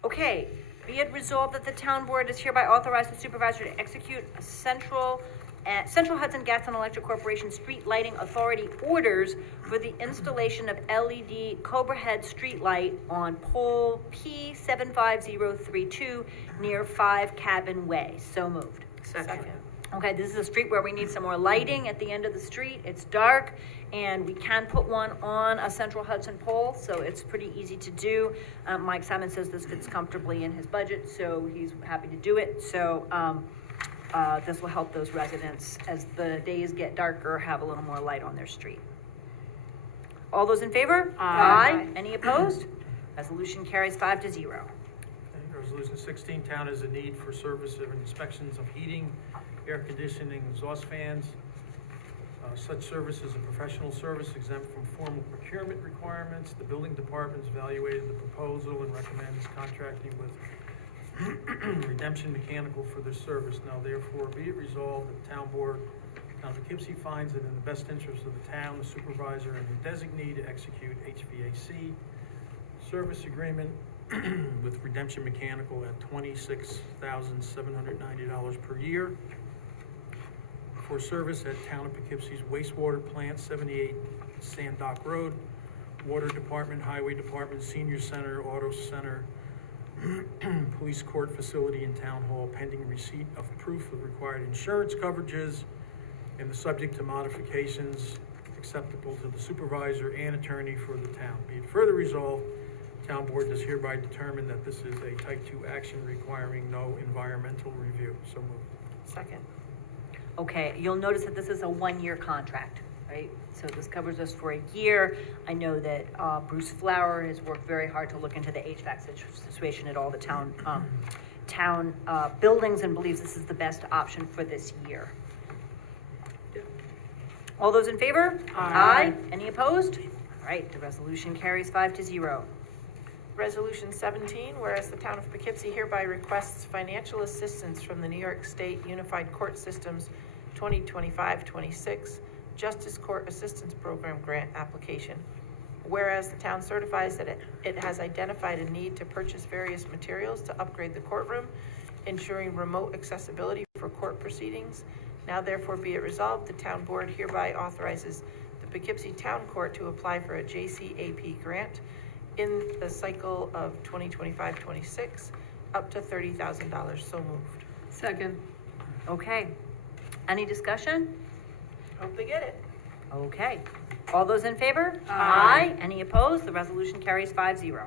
Okay, be it resolved that the town board is hereby authorized the supervisor to execute a Central Hudson Gas and Electric Corporation Street Lighting Authority orders for the installation of LED Cobra Head street light on pole P75032 near 5 Cabin Way. So moved. Second. Okay, this is a street where we need some more lighting at the end of the street. It's dark, and we can put one on a Central Hudson pole, so it's pretty easy to do. Mike Simon says this fits comfortably in his budget, so he's happy to do it. So this will help those residents, as the days get darker, have a little more light on their street. All those in favor? Aye. Any opposed? Resolution carries 5-0. Okay, Resolution 16, town has a need for service of inspections of heating, air conditioning, exhaust fans. Such service is a professional service exempt from formal procurement requirements. The building department's evaluated the proposal and recommends contracting with Redemption Mechanical for this service. Now therefore be it resolved that the town board, town of Poughkeepsie finds it in the best interest of the town, the supervisor, and the designee to execute HVAC service agreement with Redemption Mechanical at $26,790 per year for service at Town of Poughkeepsie's wastewater plant, 78 Sand Dock Road, Water Department, Highway Department, Senior Center, Auto Center, Police Court Facility, and Town Hall, pending receipt of proof of required insurance coverages and the subject to modifications acceptable to the supervisor and attorney for the town. Be it further resolved, Town Board does hereby determine that this is a Type 2 action requiring no environmental review. So moved. Second. Okay, you'll notice that this is a 1-year contract, right? So this covers us for a year. I know that Bruce Flower has worked very hard to look into the HVAC situation at all the town buildings, and believes this is the best option for this year. All those in favor? Aye. Any opposed? All right, the resolution carries 5-0. Resolution 17, whereas the town of Poughkeepsie hereby requests financial assistance from the New York State Unified Court Systems 2025-26 Justice Court Assistance Program grant application. Whereas the town certifies that it has identified a need to purchase various materials to upgrade the courtroom, ensuring remote accessibility for court proceedings. Now therefore be it resolved, the town board hereby authorizes the Poughkeepsie Town Court to apply for a JCAP grant in the cycle of 2025-26, up to $30,000. So moved. Second. Okay. Any discussion? Hope they get it. Okay. All those in favor? Aye. Any opposed? The resolution carries 5-0.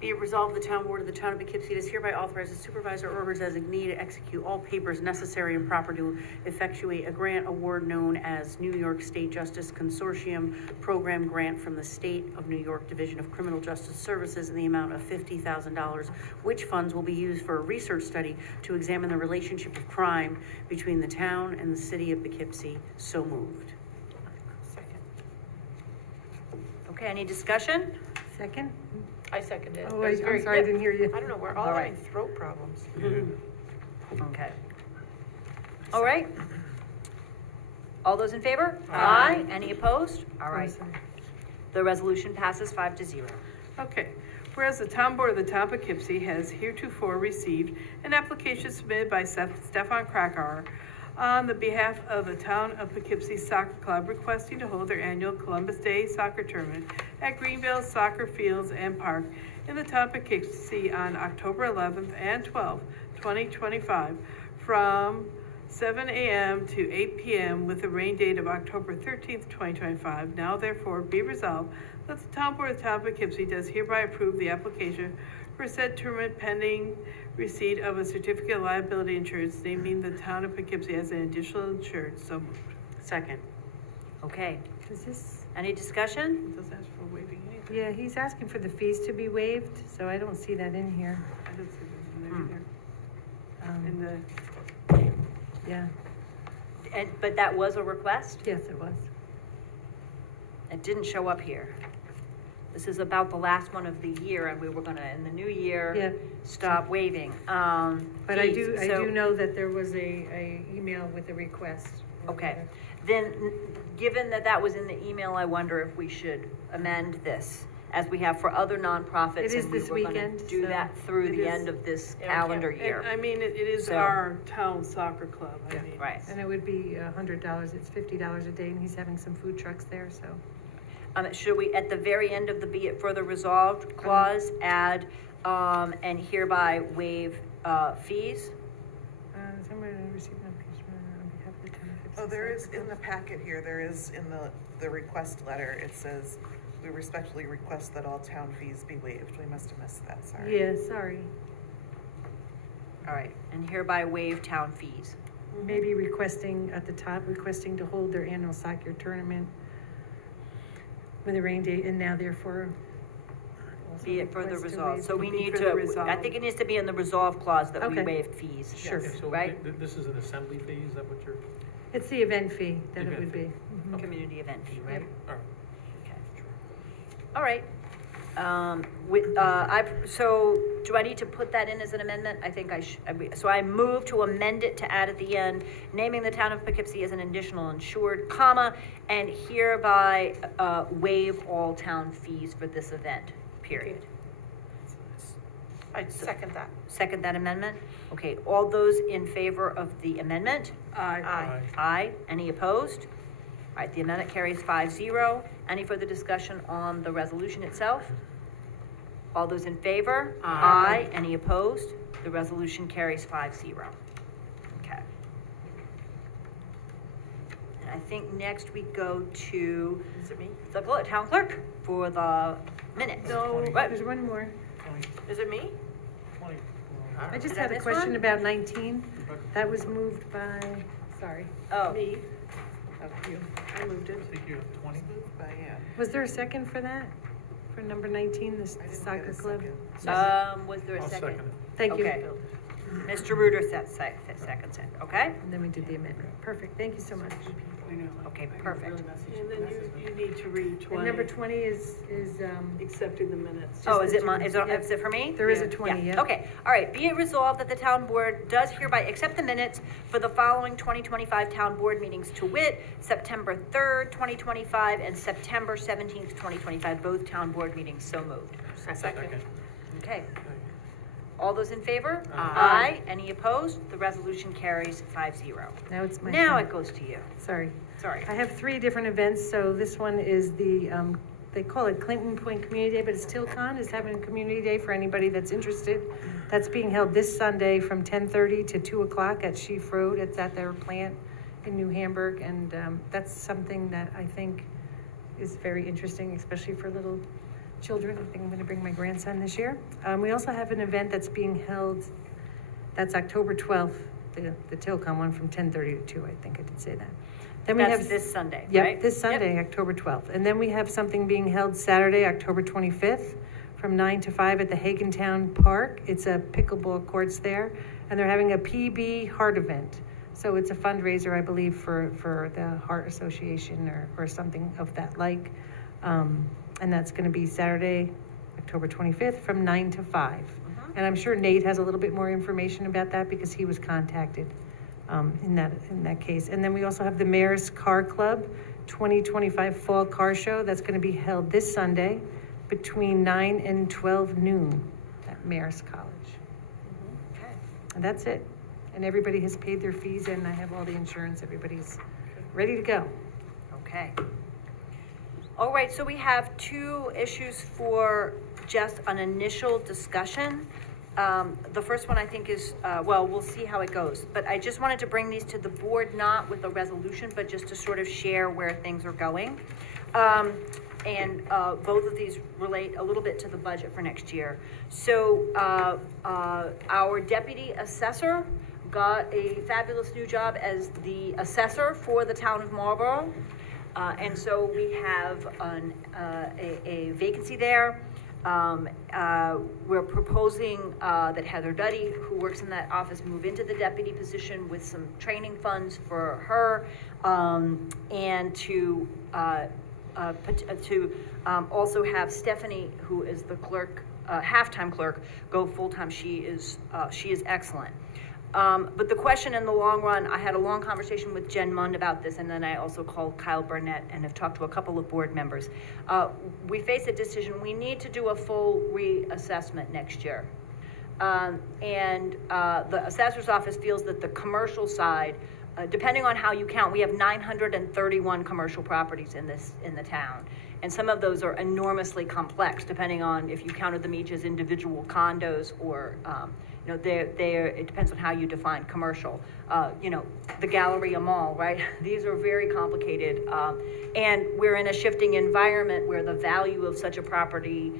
Be it resolved, the town board of the town of Poughkeepsie does hereby authorize the supervisor or her designee to execute all papers necessary and proper to effectuate a grant award known as New York State Justice Consortium Program Grant from the State of New York Division of Criminal Justice Services in the amount of $50,000, which funds will be used for a research study to examine the relationship of crime between the town and the city of Poughkeepsie. So moved. Second. Okay, any discussion? Second? I second it. Oh, That was I'm very sorry, I good. didn't hear you. I don't know, we're all All right. having throat problems. Okay. All right. All those in favor? Aye. Any opposed? All I'm right. sorry. The resolution passes 5-0. Okay, whereas the town board of the town of Poughkeepsie has heretofore received an application submitted by Stefan Krakauer on the behalf of the town of Poughkeepsie Soccer Club requesting to hold their annual Columbus Day soccer tournament at Greenville Soccer Fields and Park in the town of Poughkeepsie on October 11th and 12th, 2025, from 7 a.m. to 8 p.m. with a rain date of October 13th, 2025. Now therefore be resolved that the town board of the town of Poughkeepsie does hereby approve the application for said tournament pending receipt of a certificate of liability insurance naming the town of Poughkeepsie as an additional insured. So moved. Second. Okay. Is this, Any discussion? it doesn't ask for waiving anything. Yeah, he's asking for the fees to be waived, so I don't see that in here. I don't see that in there either. In the, yeah, But that was a request? yes, it was. It didn't show up here. This is about the last one of the year, and we were gonna, in the new year, Yeah. stop waiving. But I fees. do So- know that there was a email with a request. Okay, then, given that that was in the email, I wonder if we should amend this, as we have for other nonprofits. It is and we this were gonna weekend, Do so that through it the is- end of this Yeah, calendar yeah. year. I mean, it is So- our town soccer club, I Yeah. mean. Right. And it would be $100, it's $50 a day, and he's having some food trucks there, so. Should we, at the very end of the be it further resolved clause, add, and hereby waive, fees? Somebody received an application on behalf of the town of Poughkeepsie Oh, there is, Soccer in the Club. packet here, there is in the request letter, it says, we respectfully request that all town fees be waived. We must have missed that, sorry. Yeah, sorry. All right, and hereby waive town fees. Maybe requesting, at the top, requesting to hold their annual soccer tournament with a rain date, and now therefore. also Be it further request to resolved. waive- So we be need further to, I resolved. think it needs to be in the resolve clause that we Okay. waived fees. Sure. Okay, so Right. This is an assembly fee, is that what you're? It's the event fee that it Event would fee. be. Mhm. Community event fee, right? All right. Okay. All right. So do I need to put that in as an amendment? I think I should, so I move to amend it to add at the end, naming the town of Poughkeepsie as an additional insured, comma, and hereby, waive all town fees for this event, period. I second that. Second that amendment? Okay, all those in favor of the amendment? Aye. Aye. Any opposed? All right, the amendment carries 5-0. Any further discussion on the resolution itself? All those in favor? Aye. Any opposed? The resolution carries 5-0. Okay. And I think next we go to Is it me? the town clerk for the minutes. No, What? there's one more. Is it me? 20. I just Did I had a miss question one? about 19. That was moved by, sorry, Oh, Me? oh, you. I moved I it. think you have 20. By Ann. Was there a second for that? For number 19, the I didn't get soccer a club? second. was there a I'll second? second it. Thank you. Okay. Mr. Reuter seconds it, okay? And then we did the amendment. Perfect, thank you so much. Okay, perfect. And then you need to read 20. And number 20 is, Accepting the minutes. Oh, Just is the it my, two. is it, Yep. is it for me? There is a 20, yeah. Okay, all right, be it resolved that the town board does hereby accept the minutes for the following 2025 town board meetings to wit, September 3rd, 2025, and September 17th, 2025, both town board meetings, so moved. Second. Okay. All those in favor? Aye. Any opposed? The resolution carries 5-0. Now it's my turn. Now it goes to you. Sorry. Sorry. I have 3 different events, so this one is the they call it Clinton Point Community Day, but it's Tilcon is having a community day for anybody that's interested. That's being held this Sunday from 10:30 to 2 o'clock at Sheaf Road. It's at their plant in New Hamburg, and that's something that I think is very interesting, especially for little children. I think I'm gonna bring my grandson this year. We also have an event that's being held, that's October 12th, the Tilcon one from 10:30 to 2, I think I did say that. Then we That's have this Sunday, Yep, right? this Sunday, October 12th. And then we have something being held Saturday, October 25th, from 9 to 5 at the Hagentown Park. It's a pickleball courts there, and they're having a PB Heart event. So it's a fundraiser, I believe, for the Heart Association or something of that like. And that's gonna be Saturday, October 25th, from 9 to 5. And I'm sure Nate has a little bit more information about that because he was contacted in that case. And then we also have the Mayor's Car Club 2025 Fall Car Show. That's going to be held this Sunday between 9 and 12 noon at Mayor's College. And that's it. And everybody has paid their fees, and I have all the insurance. Everybody's ready to go. Okay. All right, so we have 2 issues for just an initial discussion. The first one I think is, well, we'll see how it goes, but I just wanted to bring these to the board, not with a resolution, but just to sort of share where things are going. And both of these relate a little bit to the budget for next year. So our deputy assessor got a fabulous new job as the assessor for the town of Marlborough. And so we have a vacancy there. We're proposing that Heather Duddy, who works in that office, move into the deputy position with some training funds for her, and to also have Stephanie, who is the clerk, half-time clerk, go full-time. She is excellent. But the question in the long run, I had a long conversation with Jen Mund about this, and then I also called Kyle Burnett and have talked to a couple of board members. We face a decision. We need to do a full reassessment next year. And the assessor's office feels that the commercial side, depending on how you count, we have 931 commercial properties in the town. And some of those are enormously complex, depending on if you counted them each as individual condos or, it depends on how you define commercial. The Galleria Mall, right? These are very complicated. And we're in a shifting environment where the value of such a property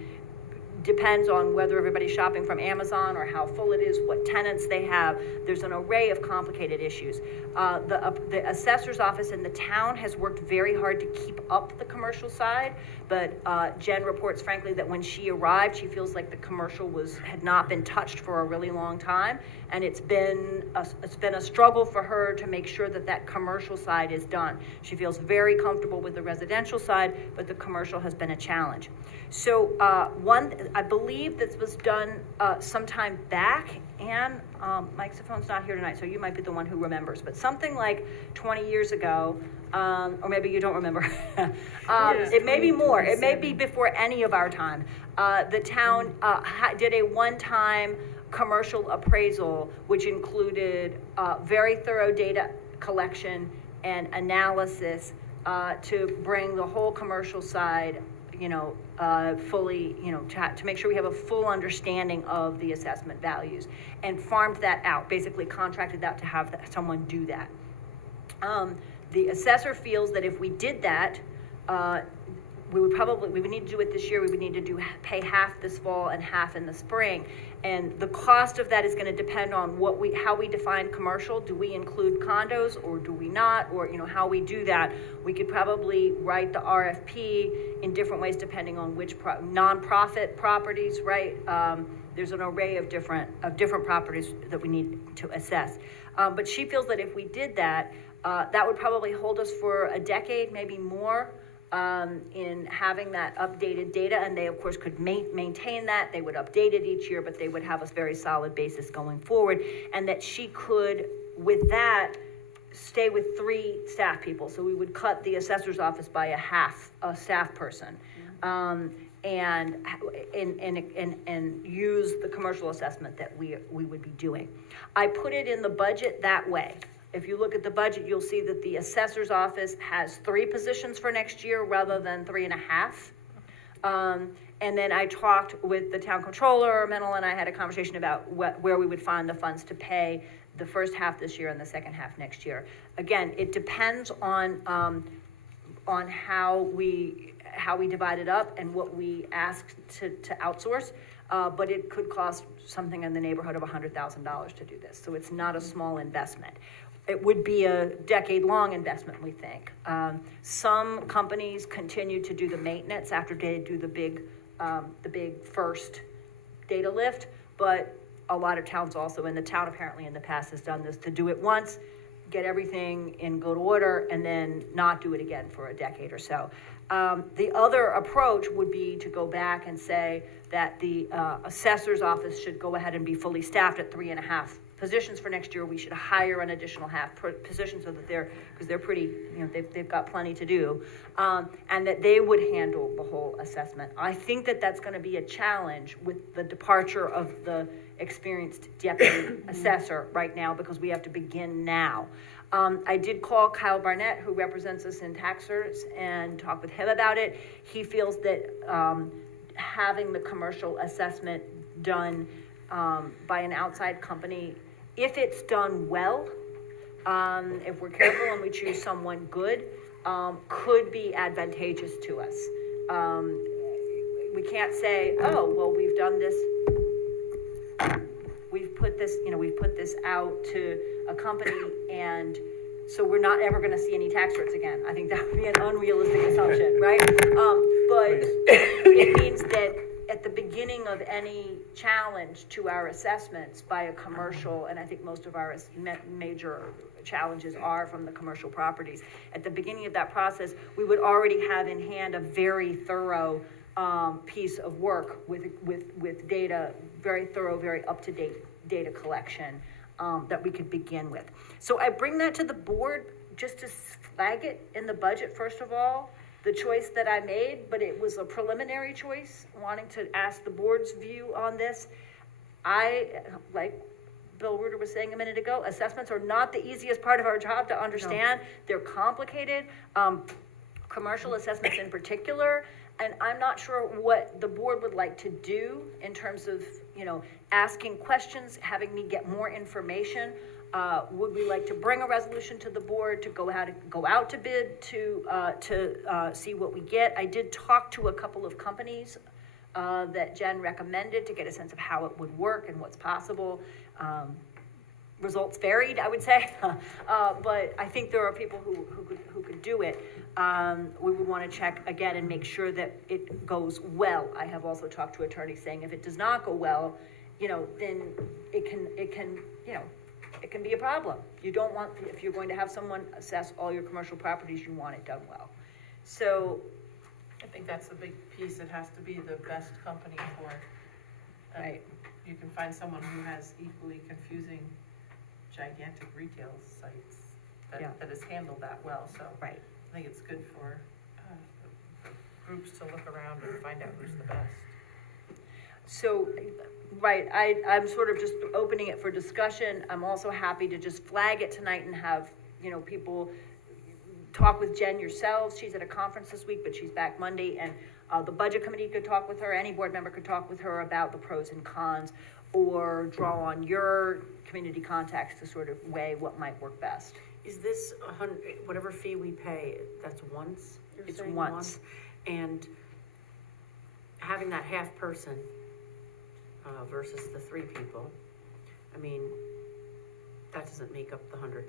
depends on whether everybody's shopping from Amazon or how full it is, what tenants they have. There's an array of complicated issues. The assessor's office in the town has worked very hard to keep up the commercial side, but Jen reports, frankly, that when she arrived, she feels like the commercial had not been touched for a really long time, and it's been a struggle for her to make sure that commercial side is done. She feels very comfortable with the residential side, but the commercial has been a challenge. So I believe this was done some time back, and Mike Siffone's not here tonight, so you might be the one who remembers, but something like 20 years ago, or maybe you don't remember. It may be more. It may be before any of our time. The town did a one-time commercial appraisal, which included very thorough data collection and analysis to bring the whole commercial side fully, to make sure we have a full understanding of the assessment values, and farmed that out, basically contracted out to have someone do that. The assessor feels that if we did that, we would need to do it this year. We would need to pay half this fall and half in the spring. And the cost of that is going to depend on how we define commercial. Do we include condos or do we not? Or, how we do that. We could probably write the RFP in different ways depending on which nonprofit properties, right? There's an array of different properties that we need to assess. But she feels that if we did that, that would probably hold us for a decade, maybe more. In having that updated data, and they of course could maintain that. They would update it each year, but they would have a very solid basis going forward, and that she could, with that, stay with 3 staff people. So we would cut the assessor's office by a staff person, and use the commercial assessment that we would be doing. I put it in the budget that way. If you look at the budget, you'll see that the assessor's office has 3 positions for next year rather than 3.5. And then I talked with the town controller, Mennel, and I had a conversation about where we would find the funds to pay the first half this year and the second half next year. Again, it depends on how we divide it up and what we ask to outsource. But it could cost something in the neighborhood of $100,000 to do this. So it's not a small investment. It would be a decade-long investment, we think. Some companies continue to do the maintenance after they do the big first data lift, but a lot of towns also, and the town apparently in the past has done this, to do it once, get everything in good order, and then not do it again for a decade or so. The other approach would be to go back and say that the assessor's office should go ahead and be fully staffed at 3.5 positions for next year. We should hire an additional half position so that because they're pretty, they've got plenty to do, and that they would handle the whole assessment. I think that that's going to be a challenge with the departure of the experienced deputy assessor right now, because we have to begin now. I did call Kyle Barnett, who represents us in tax certs, and talk with him about it. He feels that having the commercial assessment done by an outside company, if it's done well, if we're careful and we choose someone good, could be advantageous to us. We can't say, oh, well, we've done this, we've put this out to a company, and so we're not ever going to see any tax certs again. I think that would be an unrealistic assumption, right? But it means that at the beginning of any challenge to our assessments by a commercial, and I think most of our major challenges are from the commercial properties, at the beginning of that process, we would already have in hand a very thorough piece of work with data, very thorough, very up-to-date data collection that we could begin with. So I bring that to the board just to flag it in the budget, first of all, the choice that I made, but it was a preliminary choice, wanting to ask the board's view on this. Like Bill Reuter was saying a minute ago, assessments are not the easiest part of our job to understand. No. They're complicated, commercial assessments in particular, and I'm not sure what the board would like to do in terms of, asking questions, having me get more information. Would we like to bring a resolution to the board to go out to bid to see what we get? I did talk to a couple of companies that Jen recommended to get a sense of how it would work and what's possible. Results varied, I would say, but I think there are people who could do it. We would want to check again and make sure that it goes well. I have also talked to attorneys saying if it does not go well, then it can be a problem. You don't want, if you're going to have someone assess all your commercial properties, you want it done well. So I think that's the big piece. It has to be the best company for it. Right. You can find someone who has equally confusing, gigantic retail sites that has handled that well. So right. I think it's good for groups to look around and find out who's the best. So, right, I'm sort of just opening it for discussion. I'm also happy to just flag it tonight and have, people talk with Jen yourselves. She's at a conference this week, but she's back Monday, and the budget committee could talk with her. Any board member could talk with her about the pros and cons, or draw on your community contacts to sort of weigh what might work best. Is this whatever fee we pay, that's once? It's once. And having that half person versus the 3 people, I mean, that doesn't make up the $100,000.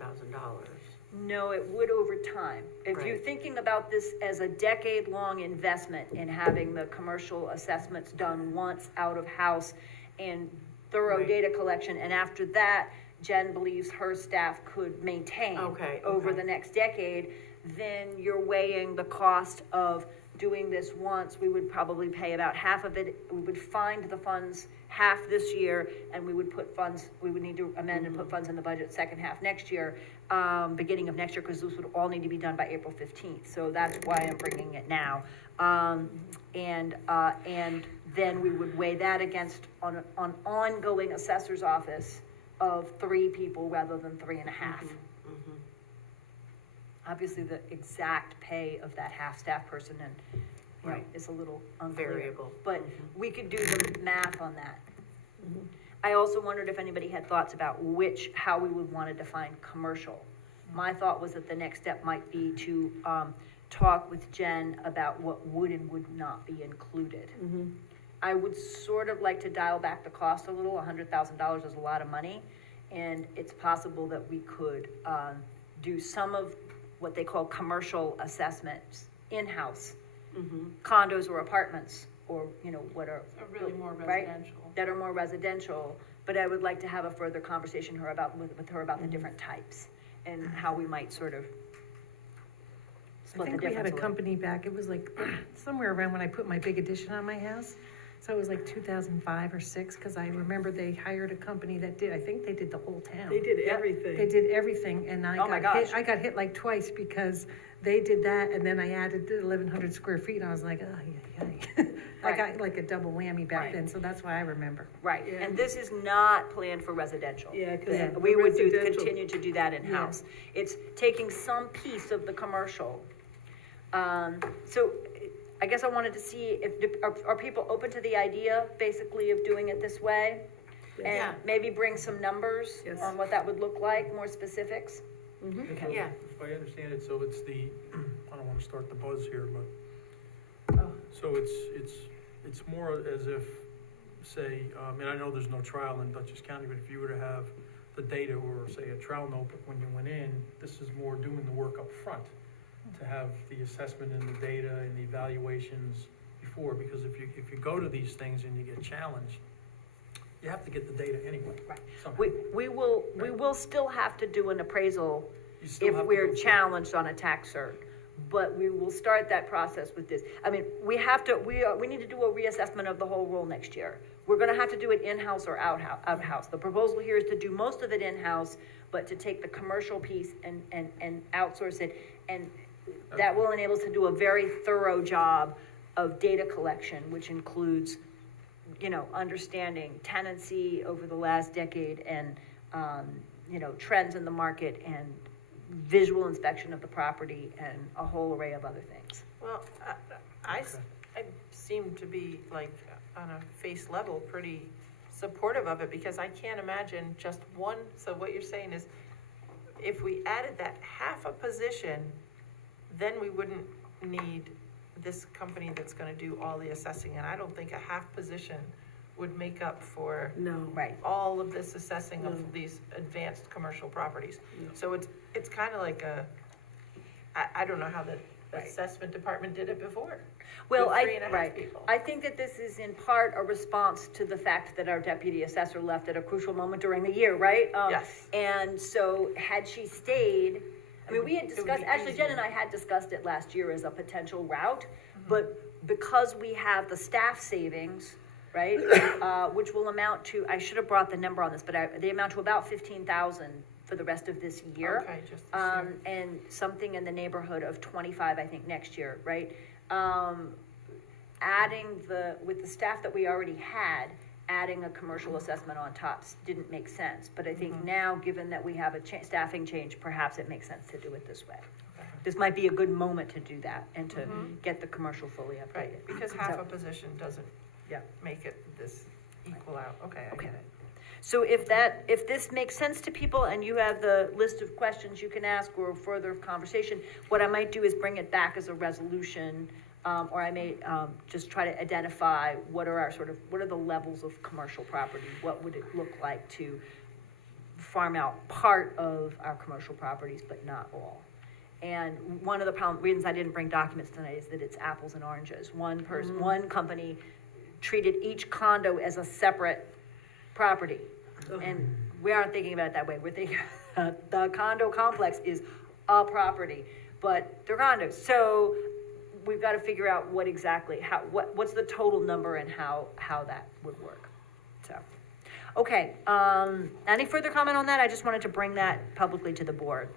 No, it would over time. If you're thinking about this as a decade-long investment in having the commercial assessments done once out of house and thorough data collection, and after that, Jen believes her staff could maintain over the next decade, then you're weighing the cost of doing this once. We would probably pay about half of it. We would find the funds half this year, and we would need to amend and put funds in the budget second half next year, beginning of next year, because those would all need to be done by April 15th. So that's why I'm bringing it now. And then we would weigh that against on ongoing assessor's office of 3 people rather than 3.5. Obviously, the exact pay of that half staff person and you know, Right. is a little unclear. Variable. But we could do the math on that. I also wondered if anybody had thoughts about how we would want to define commercial. My thought was that the next step might be to, talk with Jen about what would and would not be included. I would sort of like to dial back the cost a little. $100,000 is a lot of money. And it's possible that we could, do some of what they call commercial assessments in-house. Condos or apartments, or, you know, what are. So really more right? residential. That are more residential, but I would like to have a further conversation with her about the different types and how we might sort of I split the think we had difference a a little. company back, it was like somewhere around when I put my big addition on my house. So it was like 2005 or 6, because I remember they hired a company that I think they did the whole town. They did Yep. everything. They did everything, and Oh my gosh. I got hit like twice because they did that, and then I added the 1,100 square feet, and I was like, oh, yeah. I Right. got like a double whammy back Right. then, so that's why I remember. Right, Yeah. and this is not planned for residential. Yeah, 'cause Yeah, the we would residential- continue to do that in-house. It's taking some piece of the commercial. So I guess I wanted to see are people open to the idea, basically, of doing it this way? Yeah. And maybe bring some numbers Yes. on what that would look like, more specifics? Yeah. If I understand it, so it's I don't wanna start the buzz here, but, Oh. so it's more as if, say, and I know there's no trial in Dutchess County, but if you were to have the data or say a trial notebook when you went in, this is more doing the work up front to have the assessment and the data and the evaluations before, because if you go to these things and you get challenged, you have to get the data anyway. Right. somehow. We will still have to do an appraisal You still if have to we're go through- challenged on a tax cert. But we will start that process with this. I mean, we need to do a reassessment of the whole rule next year. We're gonna have to do it in-house or out-house. The proposal here is to do most of it in-house, but to take the commercial piece and outsource it. And that will enable us to do a very thorough job of data collection, which includes, you know, understanding tenancy over the last decade and, you know, trends in the market and visual inspection of the property and a whole array of other things. Well, I seem to be like, on a face level, pretty supportive of it, because I can't imagine just one, so what you're saying is, if we added that half a position, then we wouldn't need this company that's gonna do all the assessing, and I don't think a half position would make up for No. Right. all of this assessing No. of these advanced commercial properties. No. So it's kind of like I don't know how the Right. assessment department did it before. Well, With 3.5 right. people. I think that this is in part a response to the fact that our deputy assessor left at a crucial moment during the year, right? Yes. And so had she stayed, I mean, we had It would discussed, be actually Jen and easier. I had discussed it last year as a potential route, but because we have the staff savings, right? Which will amount to, I should have brought the number on this, but they amount to about 15,000 for the rest of this year. Okay, just this year. And something in the neighborhood of 25, I think, next year, right? With the staff that we already had, adding a commercial assessment on top didn't make sense. But I think now, given that we have a staffing change, perhaps it makes sense to do it this way. This might be a good moment to do that and to get the commercial fully updated. Right, because half So- a position doesn't Yeah. make it this equal out. Okay, I Okay. get it. So if this makes sense to people and you have the list of questions you can ask or further conversation, what I might do is bring it back as a resolution, or I may, just try to identify what are the levels of commercial property? What would it look like to farm out part of our commercial properties, but not all? And one of the reasons I didn't bring documents tonight is that it's apples and oranges. One company treated each condo as a separate property. And we aren't thinking about it that way. We're thinking the condo complex is a property, but they're condos. So we've got to figure out what's the total number and how that would work. So, okay. Any further comment on that? I just wanted to bring that publicly to the board.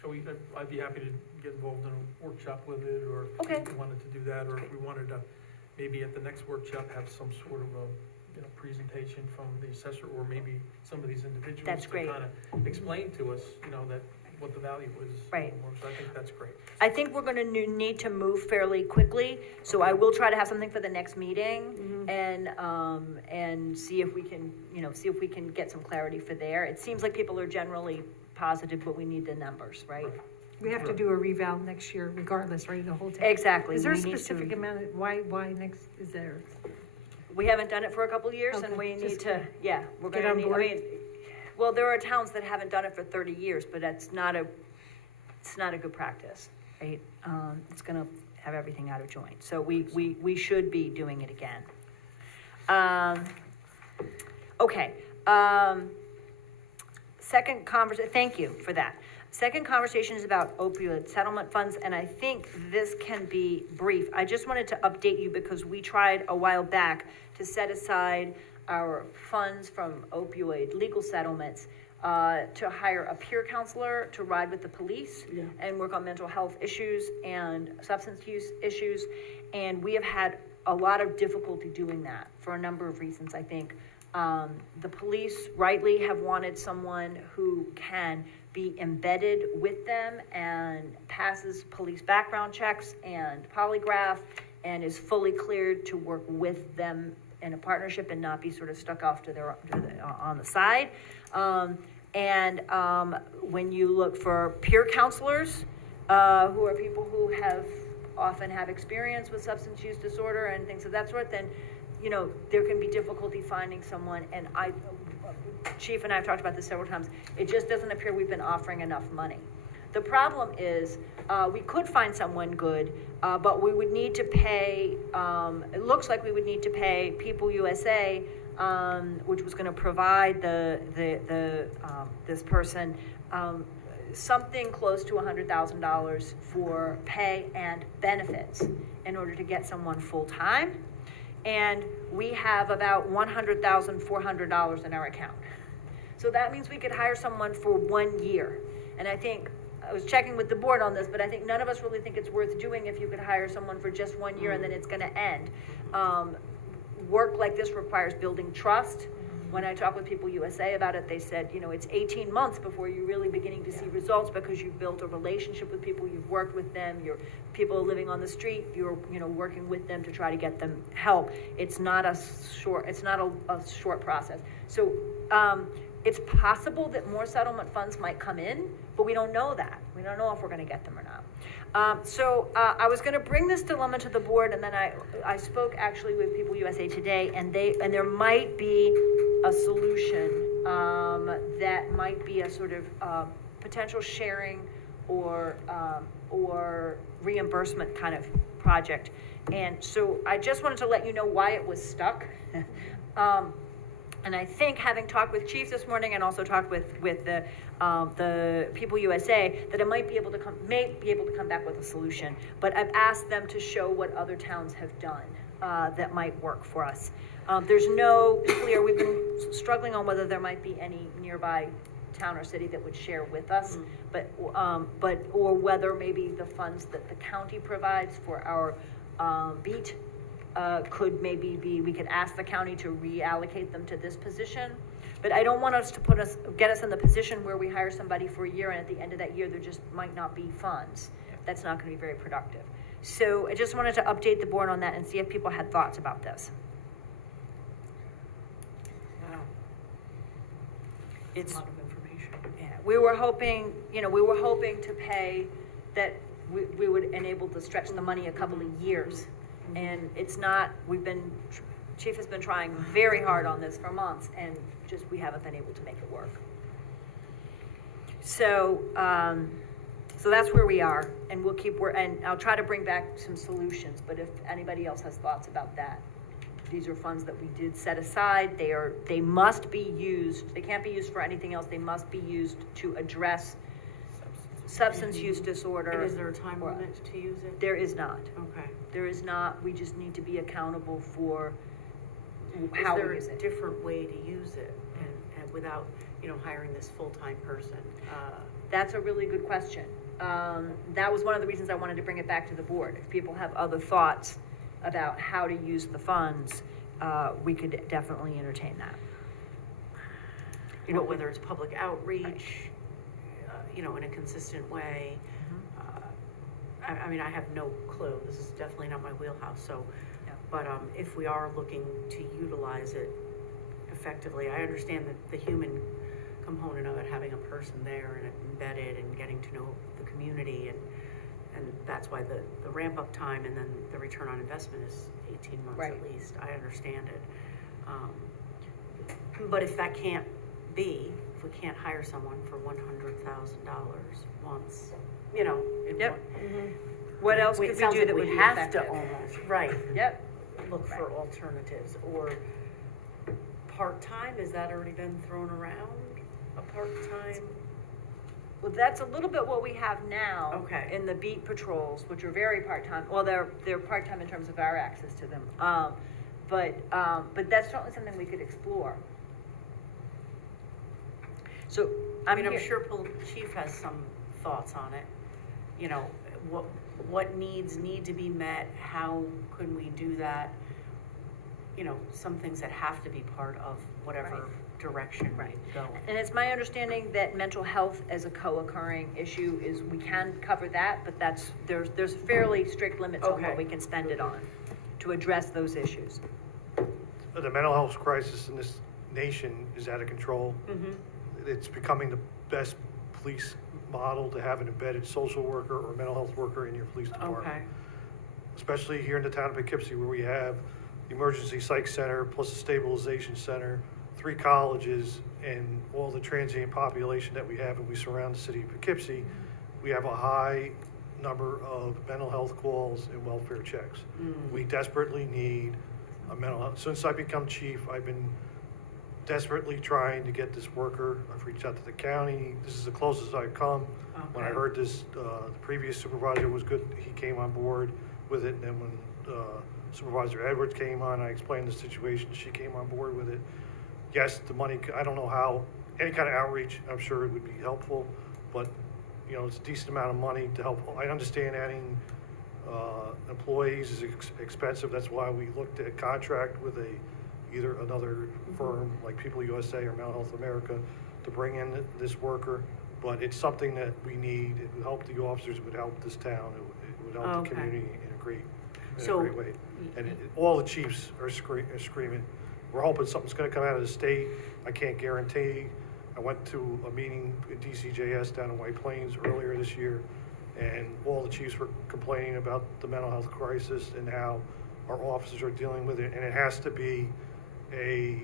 So I'd be happy to get involved in a workshop with it, or Okay. if we wanted to do that, or if we wanted to, maybe at the next workshop, have some sort of a, presentation from the assessor, or maybe some of these individuals. That's great. To kind of explain to us, that what the value is. Right. So I think that's great. I think we're gonna need to move fairly quickly, so I will try to have something for the next meeting and see if we can, see if we can get some clarity for there. It seems like people are generally positive, but we need the numbers, right? We have to do a reval next year regardless, right, the whole time? Exactly. Is there a we need to- specific amount, why next, is there? We haven't done it for a couple of years and Okay, we need just to, we're get gonna on need, board. well, there are towns that haven't done it for 30 years, but it's not a good practice, right? It's gonna have everything out of joint. So we should be doing it again. Okay, thank you for that. Second conversation is about opioid settlement funds, and I think this can be brief. I just wanted to update you because we tried a while back to set aside our funds from opioid legal settlements to hire a peer counselor to ride with the police and work on mental health issues and substance use issues. And we have had a lot of difficulty doing that for a number of reasons, I think. The police rightly have wanted someone who can be embedded with them and passes police background checks and polygraph and is fully cleared to work with them in a partnership and not be sort of stuck off on the side. When you look for peer counselors, who are people who often have experience with substance use disorder and things of that sort, then, there can be difficulty finding someone. And Chief and I have talked about this several times. It just doesn't appear we've been offering enough money. The problem is, we could find someone good, but we would need to pay, it looks like we would need to pay People USA, which was gonna provide this person, something close to $100,000 for pay and benefits in order to get someone full-time. And we have about $100,400 in our account. So that means we could hire someone for 1 year. And I think, I was checking with the board on this, but I think none of us really think it's worth doing if you could hire someone for just 1 year and then it's gonna end. Work like this requires building trust. When I talked with People USA about it, they said, it's 18 months before you're really beginning to see results because you've built a relationship with people, you've worked with them, people are living on the street, you're, working with them to try to get them help. It's not a short process. So, it's possible that more settlement funds might come in, but we don't know that. We don't know if we're gonna get them or not. I was gonna bring this dilemma to the board, and then I spoke actually with People USA today, and there might be a solution, that might be a sort of, potential sharing or reimbursement kind of project. And so I just wanted to let you know why it was stuck. And I think, having talked with Chief this morning and also talked with the People USA, that it may be able to come back with a solution. But I've asked them to show what other towns have done that might work for us. There's no clear. We've been struggling on whether there might be any nearby town or city that would share with us, or whether maybe the funds that the county provides for our beat. Could maybe be, we could ask the county to reallocate them to this position. But I don't want us to get us in the position where we hire somebody for a year and at the end of that year, there just might not be funds. That's not gonna be very productive. So I just wanted to update the board on that and see if people had thoughts about this. Wow. It's a lot of information. Yeah, we were hoping to pay that we would enable to stretch the money a couple of years. And it's not, Chief has been trying very hard on this for months, and we haven't been able to make it work. So that's where we are, and we'll keep and I'll try to bring back some solutions, but if anybody else has thoughts about that. These are funds that we did set aside. They must be used, they can't be used for anything else, they must be used to address substance use disorder. And is there a time limit to use it? There is not. Okay. There is not. We just need to be accountable for how we use Is there a it. different way to use it and without, hiring this full-time person? That's a really good question. That was one of the reasons I wanted to bring it back to the board. If people have other thoughts about how to use the funds, we could definitely entertain that. Whether it's public outreach, you know, in a consistent way. I mean, I have no clue, this is definitely not my wheelhouse, so, Yeah. but, if we are looking to utilize it effectively, I understand the human component of it, having a person there and embedded and getting to know the community, and that's why the ramp up time and then the return on investment is 18 months Right. at least, I understand it. But if that can't be, if we can't hire someone for $100,000 once, you know, in Yep. one- What else it could we sounds do like that would we be have effective? to almost, right, Yep. look for alternatives, or part-time, has that already been thrown around? A part-time? Well, that's a little bit what we have now. Okay. In the beat patrols, which are very part-time, well, they're part-time in terms of our access to them. But that's certainly something we could explore. So, I mean, I'm sure Chief has some thoughts on it, you know, what needs need to be met, how can we do that? You know, some things that have to be part of whatever direction we go. And it's my understanding that mental health as a co-occurring issue is, we can cover that, but there's fairly strict limits on what Okay. we can spend it on to address those issues. The mental health crisis in this nation is out of control. Mm-hmm. It's becoming the best police model to have an embedded social worker or mental health worker in your police department. Okay, Especially here in the town of Poughkeepsie, where we have the emergency psych center plus the stabilization center, 3 colleges, and all the transient population that we have, and we surround the city of Poughkeepsie. We have a high number of mental health calls and welfare checks. We desperately need a mental health. Since I become chief, I've been desperately trying to get this worker. I've reached out to the county. This is the closest I've come. When I Okay. heard this, the previous supervisor was good, he came on board with it, and then when Supervisor Edwards came on, I explained the situation, she came on board with it. Yes, the money, I don't know how, any kind of outreach, I'm sure it would be helpful, but, you know, it's a decent amount of money to help. I understand adding employees is expensive, that's why we looked at contract with either another firm like People USA or Mental Health America to bring in this worker, but it's something that we need. It would help the officers, it would help this town, it would help the Okay. community in a great So- way. And all the chiefs are screaming. We're hoping something's gonna come out of the state. I can't guarantee. I went to a meeting at DCJS down in White Plains earlier this year, and all the chiefs were complaining about the mental health crisis and how our officers are dealing with it, and it has to be a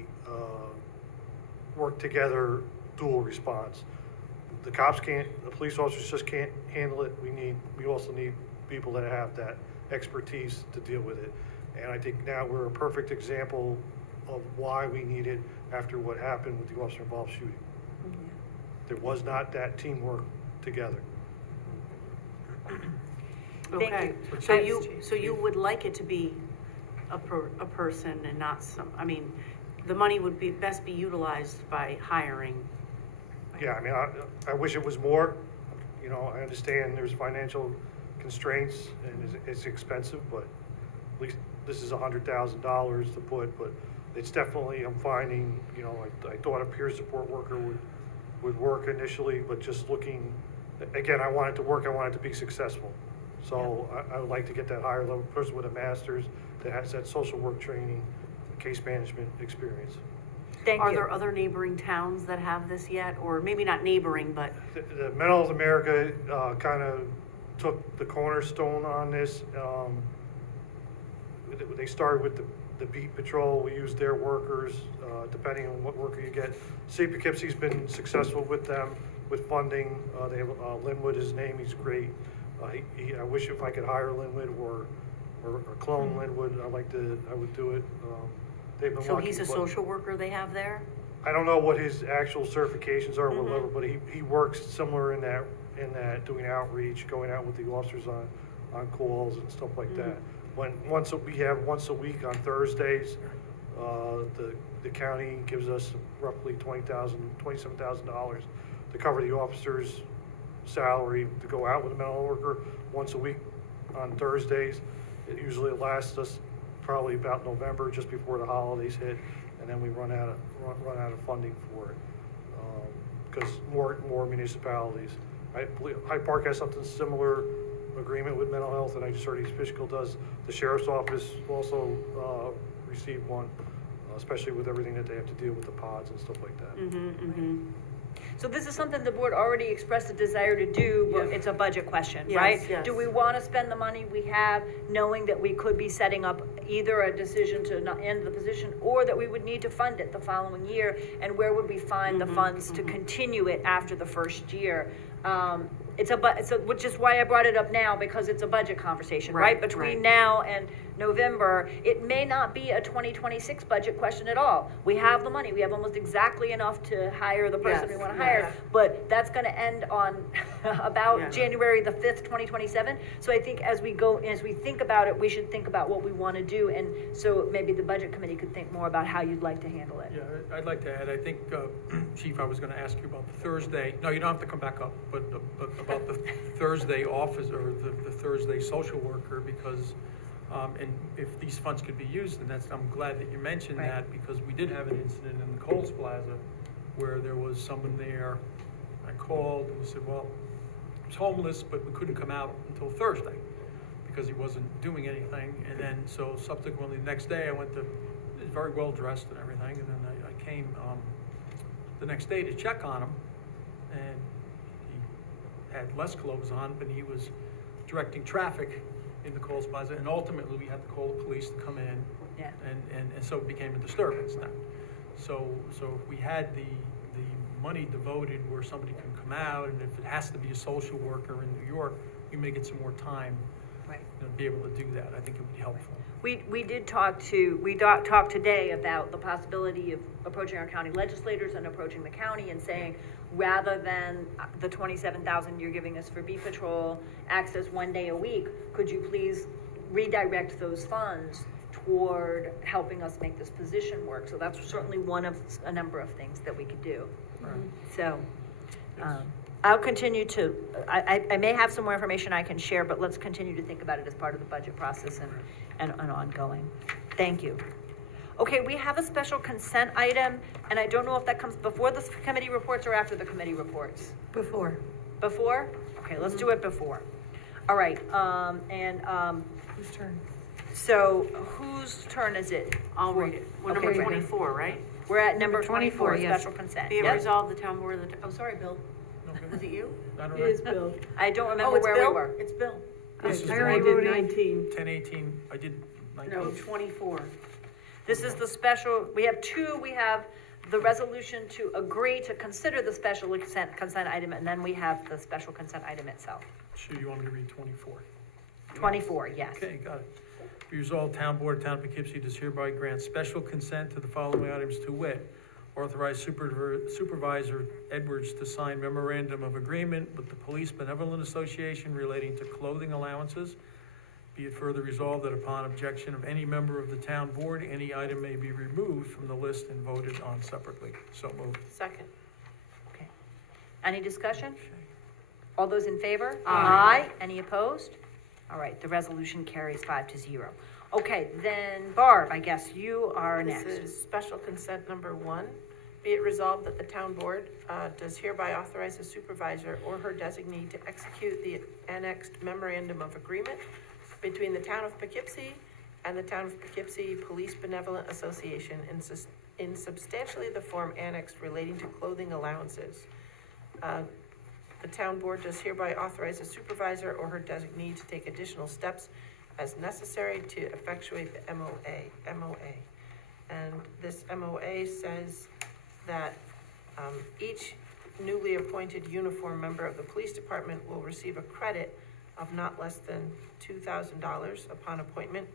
work together dual response. The cops can't, the police officers just can't handle it. We also need people that have that expertise to deal with it. And I think now we're a perfect example of why we need it after what happened with the officer-involved shooting. There was not that teamwork together. okay. you. So you would like it to be a person and not I mean, the money would best be utilized by hiring. Yeah, I mean, I wish it was more. You know, I understand there's financial constraints and it's expensive, but at least this is $100,000 to put, but it's definitely, I'm finding, you know, I thought a peer support worker would work initially, but just looking, again, I want it to work, I want it to be successful. So I would like to get that higher level person with a master's that has that social work training, case management experience. Thank Are you. there other neighboring towns that have this yet, or maybe not neighboring, but, The Mental Health America kind of took the cornerstone on this. They started with the beat patrol. We used their workers, depending on what worker you get. City of Poughkeepsie's been successful with them, with funding. They have Linwood, his name, he's great. I wish if I could hire Linwood or clone Linwood, I would do it. They've been so lucky, he's a but social worker they have there? I don't know what his actual certifications are, Mhm. whatever, but he works similar in that doing outreach, going out with the officers on calls and stuff like that. We have once a week on Thursdays, the county gives us roughly $27,000 to cover the officer's salary to go out with a mental health worker once a week on Thursdays. It usually lasts us probably about November, just before the holidays hit, and then we run out of funding for it. Because more municipalities I believe Hyde Park has something similar agreement with mental health, and I just heard East Fishkill does. The sheriff's office also received one, especially with everything that they have to deal with the pods and stuff like that. So this is something the board already expressed a desire to do, but Yeah. it's a budget question, Yes, right? yes. Do we want to spend the money we have, knowing that we could be setting up either a decision to not end the position, or that we would need to fund it the following year? And where would we find the funds to continue it after the first year? Which is why I brought it up now, because it's a budget conversation, right? Right, Between right. now and November, it may not be a 2026 budget question at all. We have the money, we have almost exactly enough to hire the person we Yes, want to yeah, hire, yeah. but that's gonna end on about Yeah. January the 5th, 2027. So I think as we think about it, we should think about what we want to do, and so maybe the budget committee could think more about how you'd like to handle it. Yeah, I'd like to add, I think, Chief, I was gonna ask you about the Thursday, no, you don't have to come back up, but about the Thursday office, or the Thursday social worker, because, and if these funds could be used, and I'm glad that you mentioned Right. that, because we did have an incident in the Coles Plaza where there was someone there. I called and he said, well, he was homeless, but we couldn't come out until Thursday because he wasn't doing anything. And then, so subsequently, the next day, I went to, he was very well dressed and everything, and then I came the next day to check on him, and he had less clothes on, but he was directing traffic in the Coles Plaza, and ultimately, we had to call the police to come in, Yeah. and so it became a disturbance then. So if we had the money devoted where somebody can come out, and if it has to be a social worker in New York, we may get some more time Right. to be able to do that. I think it would be helpful. We did talk today about the possibility of approaching our county legislators and approaching the county and saying, rather than the 27,000 you're giving us for beat patrol access 1 day a week, could you please redirect those funds toward helping us make this position work? So that's certainly one of a number of things that we could do. Right. So, I'll continue to, I may have some more information I can share, but let's continue to think about it as part of the budget process and ongoing. Thank you. Okay, we have a special consent item, and I don't know if that comes before the committee reports or after the committee reports. Before. Before? Okay, let's do it before. All right, Whose turn? so whose turn is it? I'll read it. Well, number Okay, ready. 24, right? We're at number 24, 24, yes. special consent. Be it Yep. resolved, the town board of the, oh, sorry, Bill. Okay. Was it you? I don't know. Bill. I don't Oh, remember it's where Bill? we were. It's Bill. This is I the already one- did 19. 10/18, I did 19. No, 24. This is the special, we have two, we have the resolution to agree to consider the special consent item, and then we have the special consent item itself. Sure, you want me to read 24? 24, yes. Okay, got it. Be resolved, Town Board, Town of Poughkeepsie does hereby grant special consent to the following items to wit: authorize Supervisor Edwards to sign memorandum of agreement with the Police Benevolent Association relating to clothing allowances. Be it further resolved that upon objection of any member of the town board, any item may be removed from the list and voted on separately. So moved. Second. Okay. Any discussion? All those in favor? Aye. Any opposed? All right, the resolution carries 5-0. Okay, then Barb, I guess you are This next. is special consent number 1. Be it resolved that the town board does hereby authorize the supervisor or her designee to execute the annexed memorandum of agreement between the town of Poughkeepsie and the town of Poughkeepsie Police Benevolent Association in substantially the form annexed relating to clothing allowances. The town board does hereby authorize the supervisor or her designee to take additional steps as necessary to effectuate the MOA. And this MOA says that each newly appointed uniform member of the police department will receive a credit of not less than $2,000 upon appointment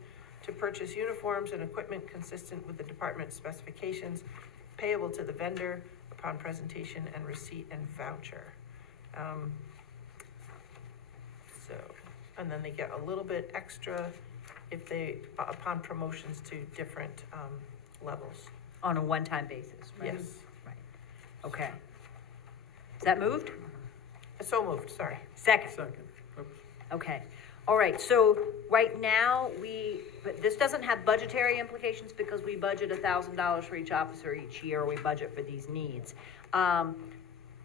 to purchase uniforms and equipment consistent with the department's specifications, payable to the vendor upon presentation and receipt and voucher. And then they get a little bit extra if they, upon promotions to different levels. On a one-time basis, right? Yes. Right. Okay. Is that moved? So moved, sorry. Second. Second. Oops. Okay. All right, so right now, but this doesn't have budgetary implications because we budget $1,000 for each officer each year, we budget for these needs.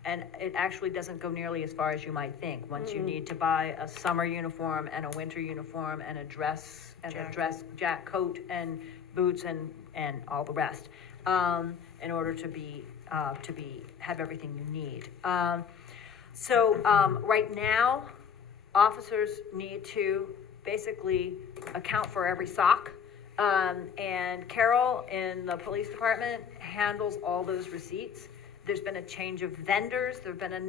and it actually doesn't go nearly as far as you might think. Once you need to buy a summer uniform and a winter uniform and a dress, coat and boots and all the rest, in order to have everything you need. Right now, officers need to basically account for every sock. And Carol in the police department handles all those receipts. There's been a change of vendors. There's been a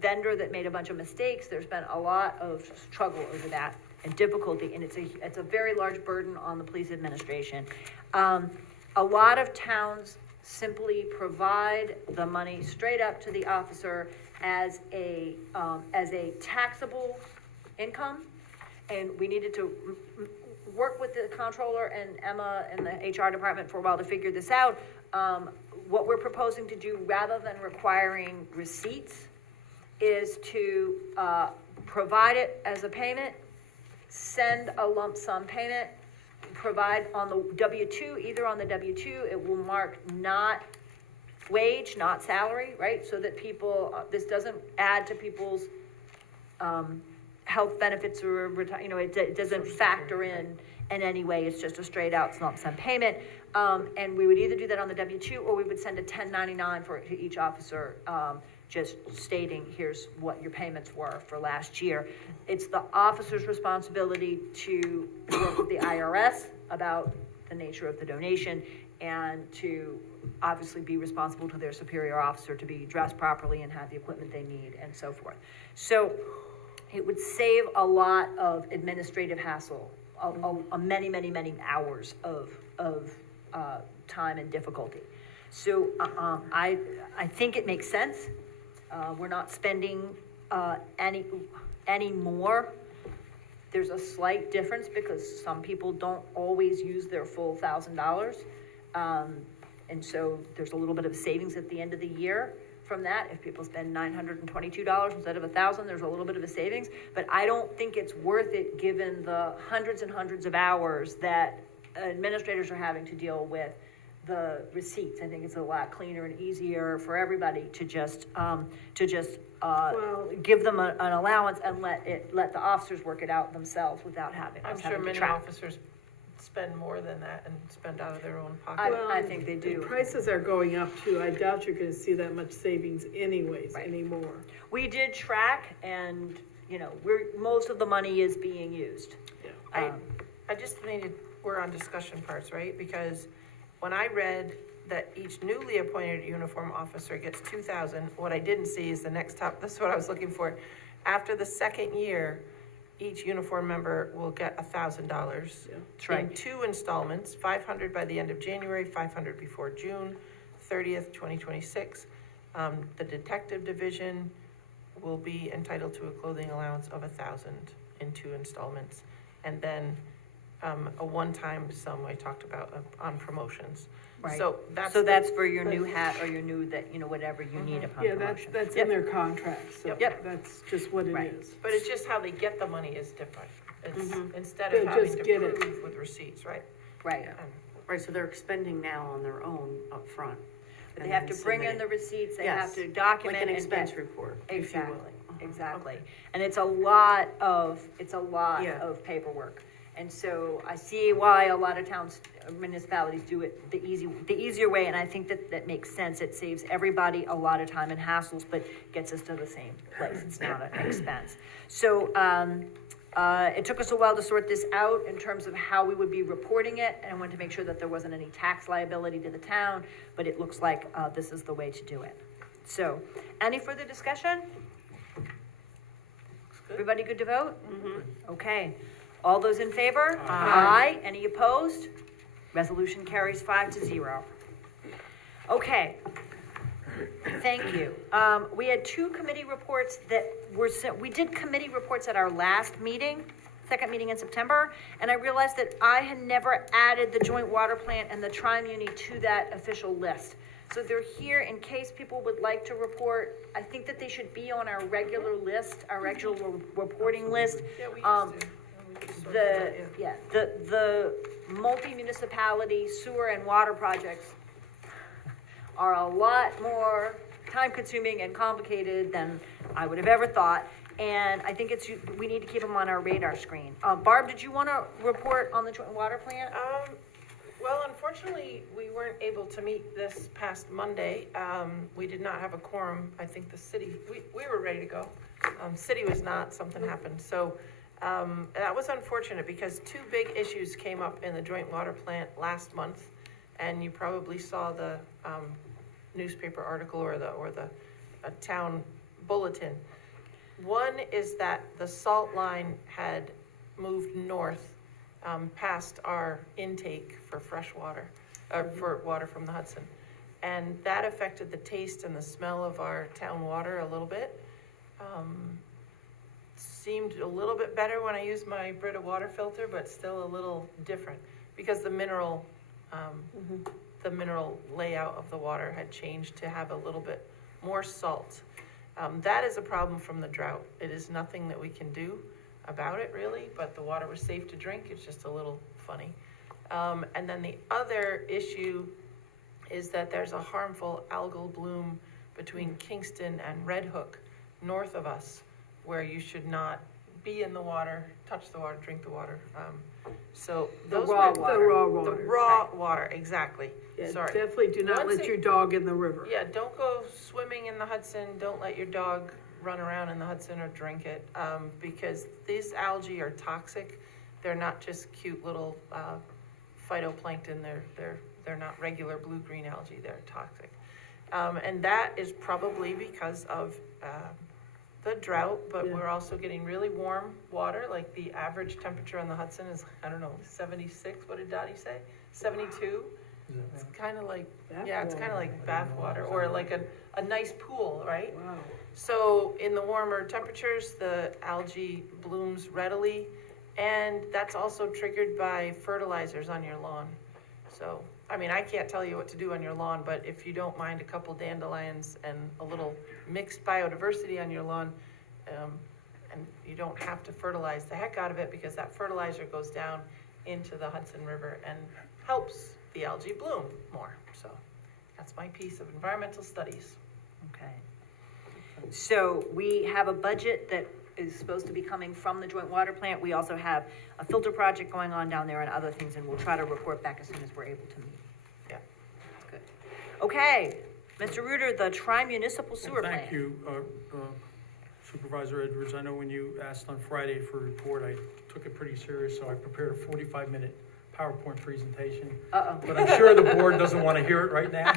vendor that made a bunch of mistakes. There's been a lot of struggle over that and difficulty, and it's a very large burden on the police administration. A lot of towns simply provide the money straight up to the officer as a taxable income, and we needed to work with the comptroller and Emma and the HR department for a while to figure this out. What we're proposing to do, rather than requiring receipts, is to provide it as a payment, send a lump sum payment, provide on the W-2, either on the W-2, it will mark not wage, not salary, right? So that people, this doesn't add to people's health benefits or it doesn't factor in any way. It's just a straight out lump sum payment. And we would either do that on the W-2 or we would send a 1099 to each officer, just stating here's what your payments were for last year. It's the officer's responsibility to work with the IRS about the nature of the donation and to obviously be responsible to their superior officer to be dressed properly and have the equipment they need and so forth. So it would save a lot of administrative hassle, many, many, many hours of time and difficulty. So I think it makes sense. We're not spending any more. There's a slight difference because some people don't always use their full $1,000. And so there's a little bit of savings at the end of the year from that. If people spend $922 instead of $1,000, there's a little bit of a savings. But I don't think it's worth it given the hundreds and hundreds of hours that administrators are having to deal with the receipts. I think it's a lot cleaner and easier for everybody to just give them an allowance and let the officers work it out themselves without having. I'm sure many officers spend more than that and spend out of their own pocket. I think they do. The prices are going up too. I doubt you're gonna see that much savings anyways, Right. anymore. We did track, and most of the money is being used. I just we're on discussion parts, right? Because when I read that each newly appointed uniform officer gets $2,000, what I didn't see is the next top, that's what I was looking for. After the second year, each uniform member will get $1,000 in 2 installments, $500 by the end of January, $500 before June 30th, 2026. The detective division will be entitled to a clothing allowance of $1,000 in 2 installments. And then a one-time sum I talked about on promotions. Right. So that's for your new hat or your new whatever you need upon Yeah, promotion. that's in their contract, so Yep. that's just what it Right. is. But it's just how they get the money is different. It's instead They'll of having just to get it. prove with receipts, right? Right. Right, so they're expending now on their own up front. But they have to bring in the receipts, they have Yes, to document. Like an and expense get- report, if you will. Exactly. And it's a lot of Yeah. paperwork. And so I see why a lot of towns, municipalities do it the easier way, and I think that makes sense. It saves everybody a lot of time and hassles, but gets us to the same place. It's not an expense. So, it took us a while to sort this out in terms of how we would be reporting it, and I wanted to make sure that there wasn't any tax liability to the town, but it looks like, this is the way to do it. So, any further discussion? Everybody good to vote? Okay. All those in favor? Aye. Any opposed? Resolution carries 5-0. Okay. Thank you. We had 2 committee reports that were sent. We did committee reports at our last meeting, second meeting in September, and I realized that I had never added the joint water plant and the tri-muni to that official list. So they're here in case people would like to report. I think that they should be on our regular list, our regular reporting list. Yeah, we used to. The multi-municipality sewer and water projects are a lot more time consuming and complicated than I would have ever thought. And I think we need to keep them on our radar screen. Barb, did you want to report on the joint water plant? Well, unfortunately, we weren't able to meet this past Monday. We did not have a quorum. I think the city, we were ready to go. City was not, something happened. So that was unfortunate because two big issues came up in the joint water plant last month. And you probably saw the newspaper article or the town bulletin. One is that the salt line had moved north past our intake for fresh water, for water from the Hudson. And that affected the taste and the smell of our town water a little bit. Seemed a little bit better when I used my Brita water filter, but still a little different because the mineral layout of the water had changed to have a little bit more salt. That is a problem from the drought. It is nothing that we can do about it really, but the water was safe to drink. It's just a little funny. And then the other issue is that there's a harmful algal bloom between Kingston and Red Hook, north of us, where you should not be in the water, touch the water, drink the water. So those raw were water. The raw water. The raw water, exactly. Yeah, Sorry. definitely do not let your dog in the river. Yeah, don't go swimming in the Hudson. Don't let your dog run around in the Hudson or drink it, because these algae are toxic. They're not just cute little phytoplankton. They're not regular blue-green algae. They're toxic, and that is probably because of the drought. But we're also getting really warm water. Like the average temperature on the Hudson is, I don't know, 76. What did Dottie say? 72. It's kind of like, it's kind of like bath water or like a nice pool, right? Wow. So in the warmer temperatures, the algae blooms readily, and that's also triggered by fertilizers on your lawn. So, I mean, I can't tell you what to do on your lawn, but if you don't mind a couple dandelions and a little mixed biodiversity on your lawn, and you don't have to fertilize the heck out of it because that fertilizer goes down into the Hudson River and helps the algae bloom more. So that's my piece of environmental studies. Okay. So we have a budget that is supposed to be coming from the joint water plant. We also have a filter project going on down there and other things, and we'll try to report back as soon as we're able to meet. Yeah. Good. Okay, Mr. Reuter, the tri-municipal sewer plant. Thank you, Supervisor Edwards. I know when you asked on Friday for a report, I took it pretty serious, so I prepared a 45-minute PowerPoint presentation. But I'm sure the board doesn't want to hear it right now.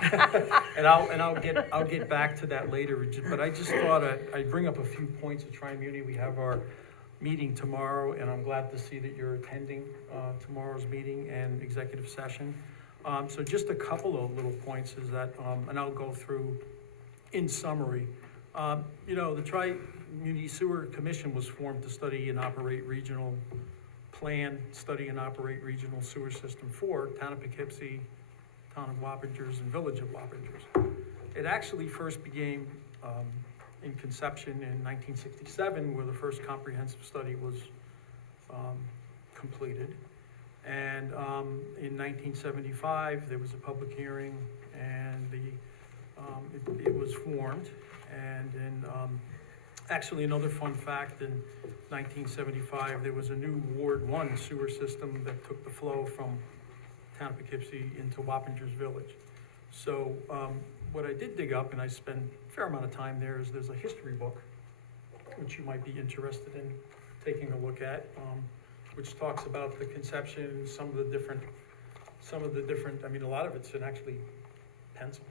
and I'll get back to that later. But I just thought I'd bring up a few points of Tri-Muni. We have our meeting tomorrow, and I'm glad to see that you're attending tomorrow's meeting and executive session. So just a couple of little points is that, and I'll go through in summary. The Tri-Muni Sewer Commission was formed to study and operate regional study and operate regional sewer system for town of Poughkeepsie, town of Wappingers, and village of Wappingers. It actually first began in conception in 1967, where the first comprehensive study was completed. And in 1975, there was a public hearing, and it was formed. And in actually, another fun fact, in 1975, there was a new Ward 1 sewer system that took the flow from town of Poughkeepsie into Wappingers Village. So what I did dig up, and I spent a fair amount of time there, is there's a history book, which you might be interested in taking a look at, which talks about the conception, some of the different, I mean, a lot of it's in actually pencil.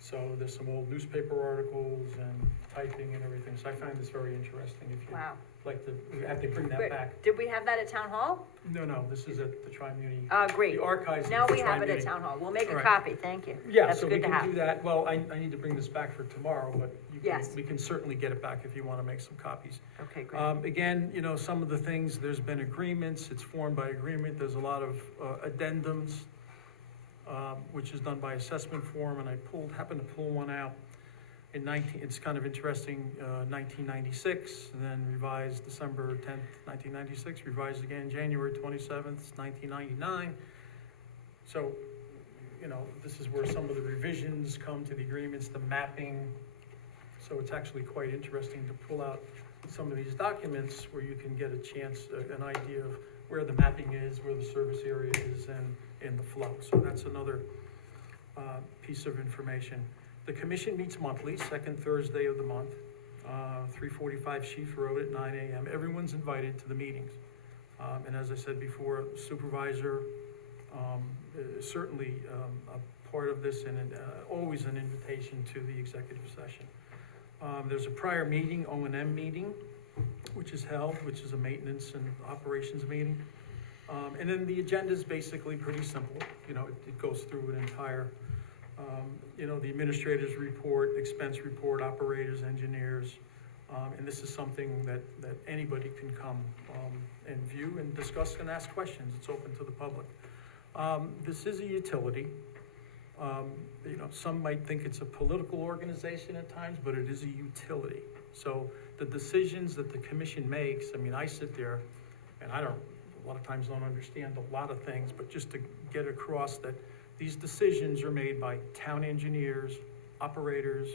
So there's some old newspaper articles and typing and everything. So I find this very interesting. If you'd like to, we have to bring that back. Did we have that at Town Hall? No, this is at the Tri-Muni. Great. The archives. Now of the we have it Tri-Muni. at Town Hall. We'll make a All right. copy. Thank you. Yeah, That's so good we to can have. do that. Well, I need to bring this back for tomorrow, but Yes. we can certainly get it back if you want to make some copies. Okay, great. Again, some of the things, there's been agreements, it's formed by agreement, there's a lot of addendums, which is done by assessment form, and I happened to pull one out in it's kind of interesting, 1996, and then revised December 10th, 1996, revised again January 27th, 1999. So you know, this is where some of the revisions come to the agreements, the mapping. So it's actually quite interesting to pull out some of these documents where you can get a chance, an idea of where the mapping is, where the service area is, and the flow. So that's another piece of information. The commission meets monthly, second Thursday of the month, 345 Sheaf Road at 9 a.m. Everyone's invited to the meetings. And as I said before, supervisor is certainly a part of this, and always an invitation to the executive session. There's a prior meeting, O&M meeting, which is held, which is a maintenance and operations meeting. And then the agenda is basically pretty simple. You know, it goes through an entire, you know, the administrator's report, expense report, operators, engineers. And this is something that anybody can come and view and discuss and ask questions. It's open to the public. This is a utility. You know, some might think it's a political organization at times, but it is a utility. So the decisions that the commission makes, I mean, I sit there and a lot of times don't understand a lot of things, but just to get across that these decisions are made by town engineers, operators,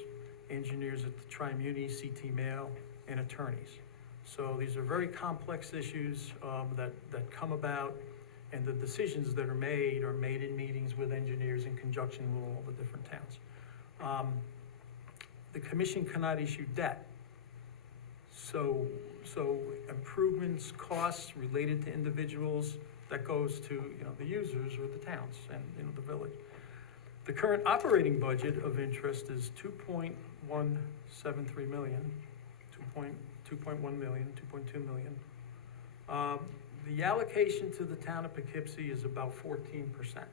engineers at the Tri-Muni, CT Mail, and attorneys. So these are very complex issues that come about, and the decisions that are made in meetings with engineers in conjunction with all the different towns. The commission cannot issue debt. So improvements, costs related to individuals, that goes to, you know, the users or the towns and, you know, the village. The current operating budget of interest is 2.173 million, 2.1 million, 2.2 million. The allocation to the town of Poughkeepsie is about 14%,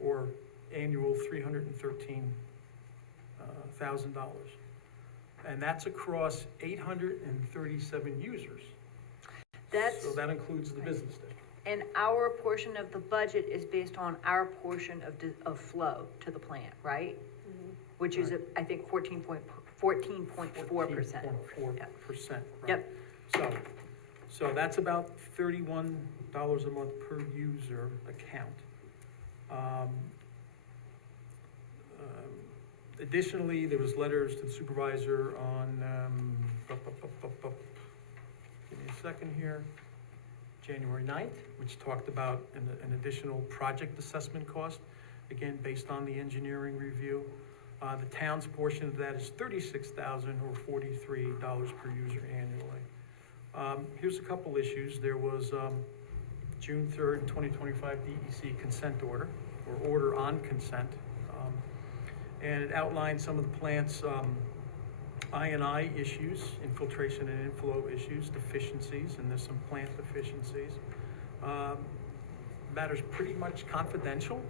or annual $313,000. And that's across 837 users. So that includes the business district. And our portion of the budget is based on our portion of flow to the plant, right? Which is, I think, 14.4%. 14.4%, right? Yep. So that's about $31 a month per user account. Additionally, there was letters to the supervisor on, give me a second here, January 9th, which talked about an additional project assessment cost, again, based on the engineering review. The town's portion of that is $36,000 or $43 per user annually. Here's a couple issues. There was June 3rd, 2025 DEC consent order, or order on consent. And it outlined some of the plant's I&I issues, infiltration and inflow issues, deficiencies, and there's some plant deficiencies. Matter's pretty much confidential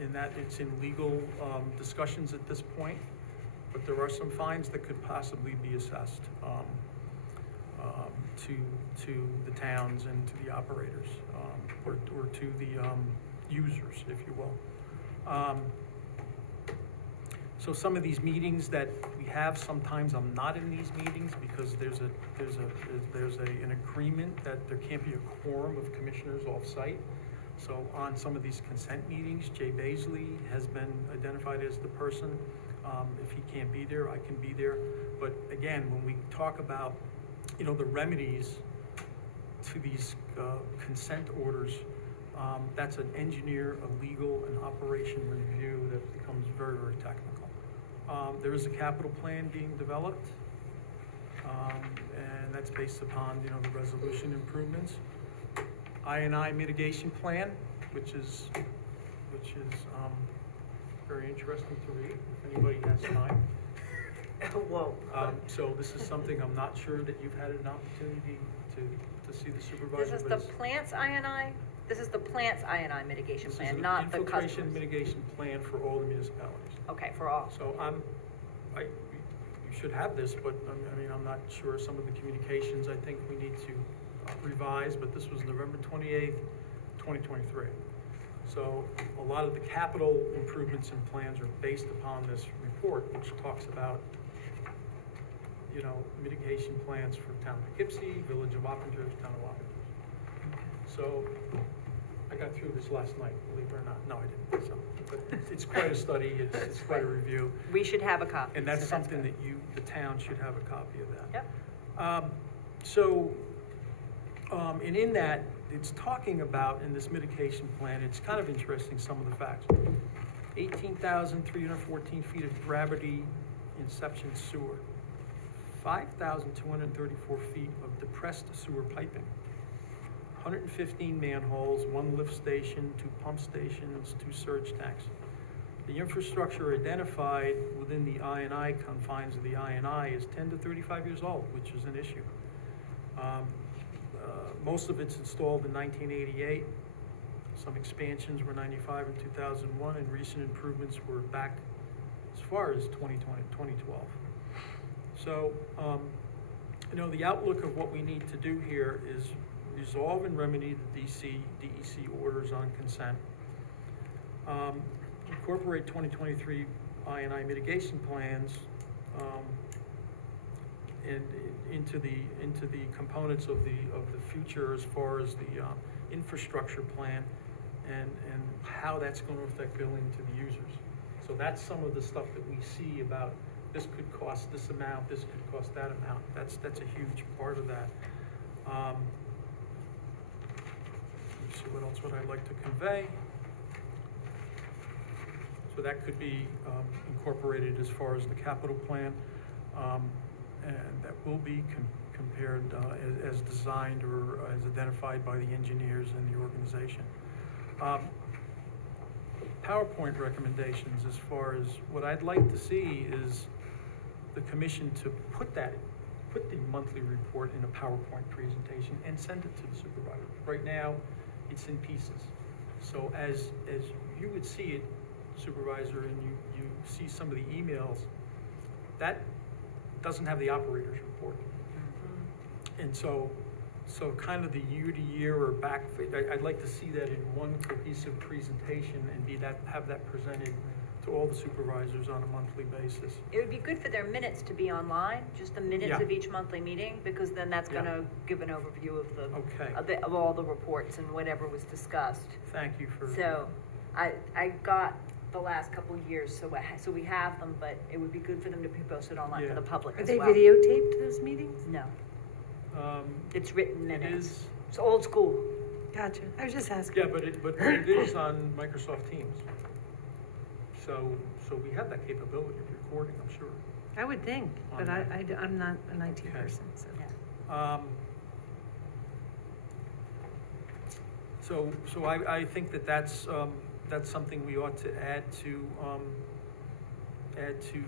in that it's in legal discussions at this point, but there are some fines that could possibly be assessed to the towns and to the operators, or to the users, if you will. So some of these meetings that we have, sometimes I'm not in these meetings because there's an agreement that there can't be a quorum of commissioners off-site. So on some of these consent meetings, Jay Baisley has been identified as the person. If he can't be there, I can be there. But again, when we talk about, you know, the remedies to these consent orders, that's an engineer, a legal, and operation review that becomes very, very technical. There is a capital plan being developed, and that's based upon, you know, the resolution improvements. I&I mitigation plan, which is very interesting to read, if anybody has time. Whoa. So this is something I'm not sure that you've had an opportunity to see the supervisor. This is the plant's I&I? This is the plant's I&I mitigation plan, not the customer's. Infiltration mitigation plan for all the municipalities. Okay, for all. So you should have this, but I mean, I'm not sure. Some of the communications I think we need to revise, but this was November 28th, 2023. So a lot of the capital improvements and plans are based upon this report, which talks about, you know, mitigation plans for town of Poughkeepsie, village of Wappingers, town of Wappingers. So I got through this last night, believe it or not. No, I didn't, so, but it's quite a study, it's quite a review. We should have a copy. And that's so something good. that the town should have a copy of that. Yep. And in that, it's talking about, in this mitigation plan, it's kind of interesting, some of the facts. 18,314 feet of gravity inception sewer. 5,234 feet of depressed sewer piping. 115 manholes, 1 lift station, 2 pump stations, 2 surge tanks. The infrastructure identified within the I&I confines of the I&I is 10 to 35 years old, which is an issue. Most of it's installed in 1988. Some expansions were 95 and 2001, and recent improvements were back as far as 2012. So, the outlook of what we need to do here is resolve and remedy the DEC orders on consent. Incorporate 2023 I&I mitigation plans and into the components of the future as far as the infrastructure plan and how that's going to affect billing to the users. So that's some of the stuff that we see about this could cost this amount, this could cost that amount. That's a huge part of that. Let's see, what else would I like to convey? So that could be incorporated as far as the capital plan, and that will be compared as designed or as identified by the engineers and the organization. PowerPoint recommendations, as far as what I'd like to see is the commission to put the monthly report in a PowerPoint presentation and send it to the supervisor. Right now, it's in pieces. So as you would see it, supervisor, and you see some of the emails, that doesn't have the operator's report. And so kind of the year-to-year or back, I'd like to see that in one cohesive presentation and have that presented to all the supervisors on a monthly basis. It would be good for their minutes to be online, just the minutes Yeah. of each monthly meeting, because then that's Yeah. gonna give an overview of Okay. of all the reports and whatever was discussed. Thank you for. So, I got the last couple of years, so we have them, but it would be good for them to be posted online for Yeah. the public Are as they well. videotaped, those meetings? No, it's written It minutes. is, It's old school. Gotcha, I was just asking. yeah, but it is on Microsoft Teams. So we have that capability of recording, I'm sure. I would think, but On I'm not an IT Okay. person, so. So I think that's something we ought to add to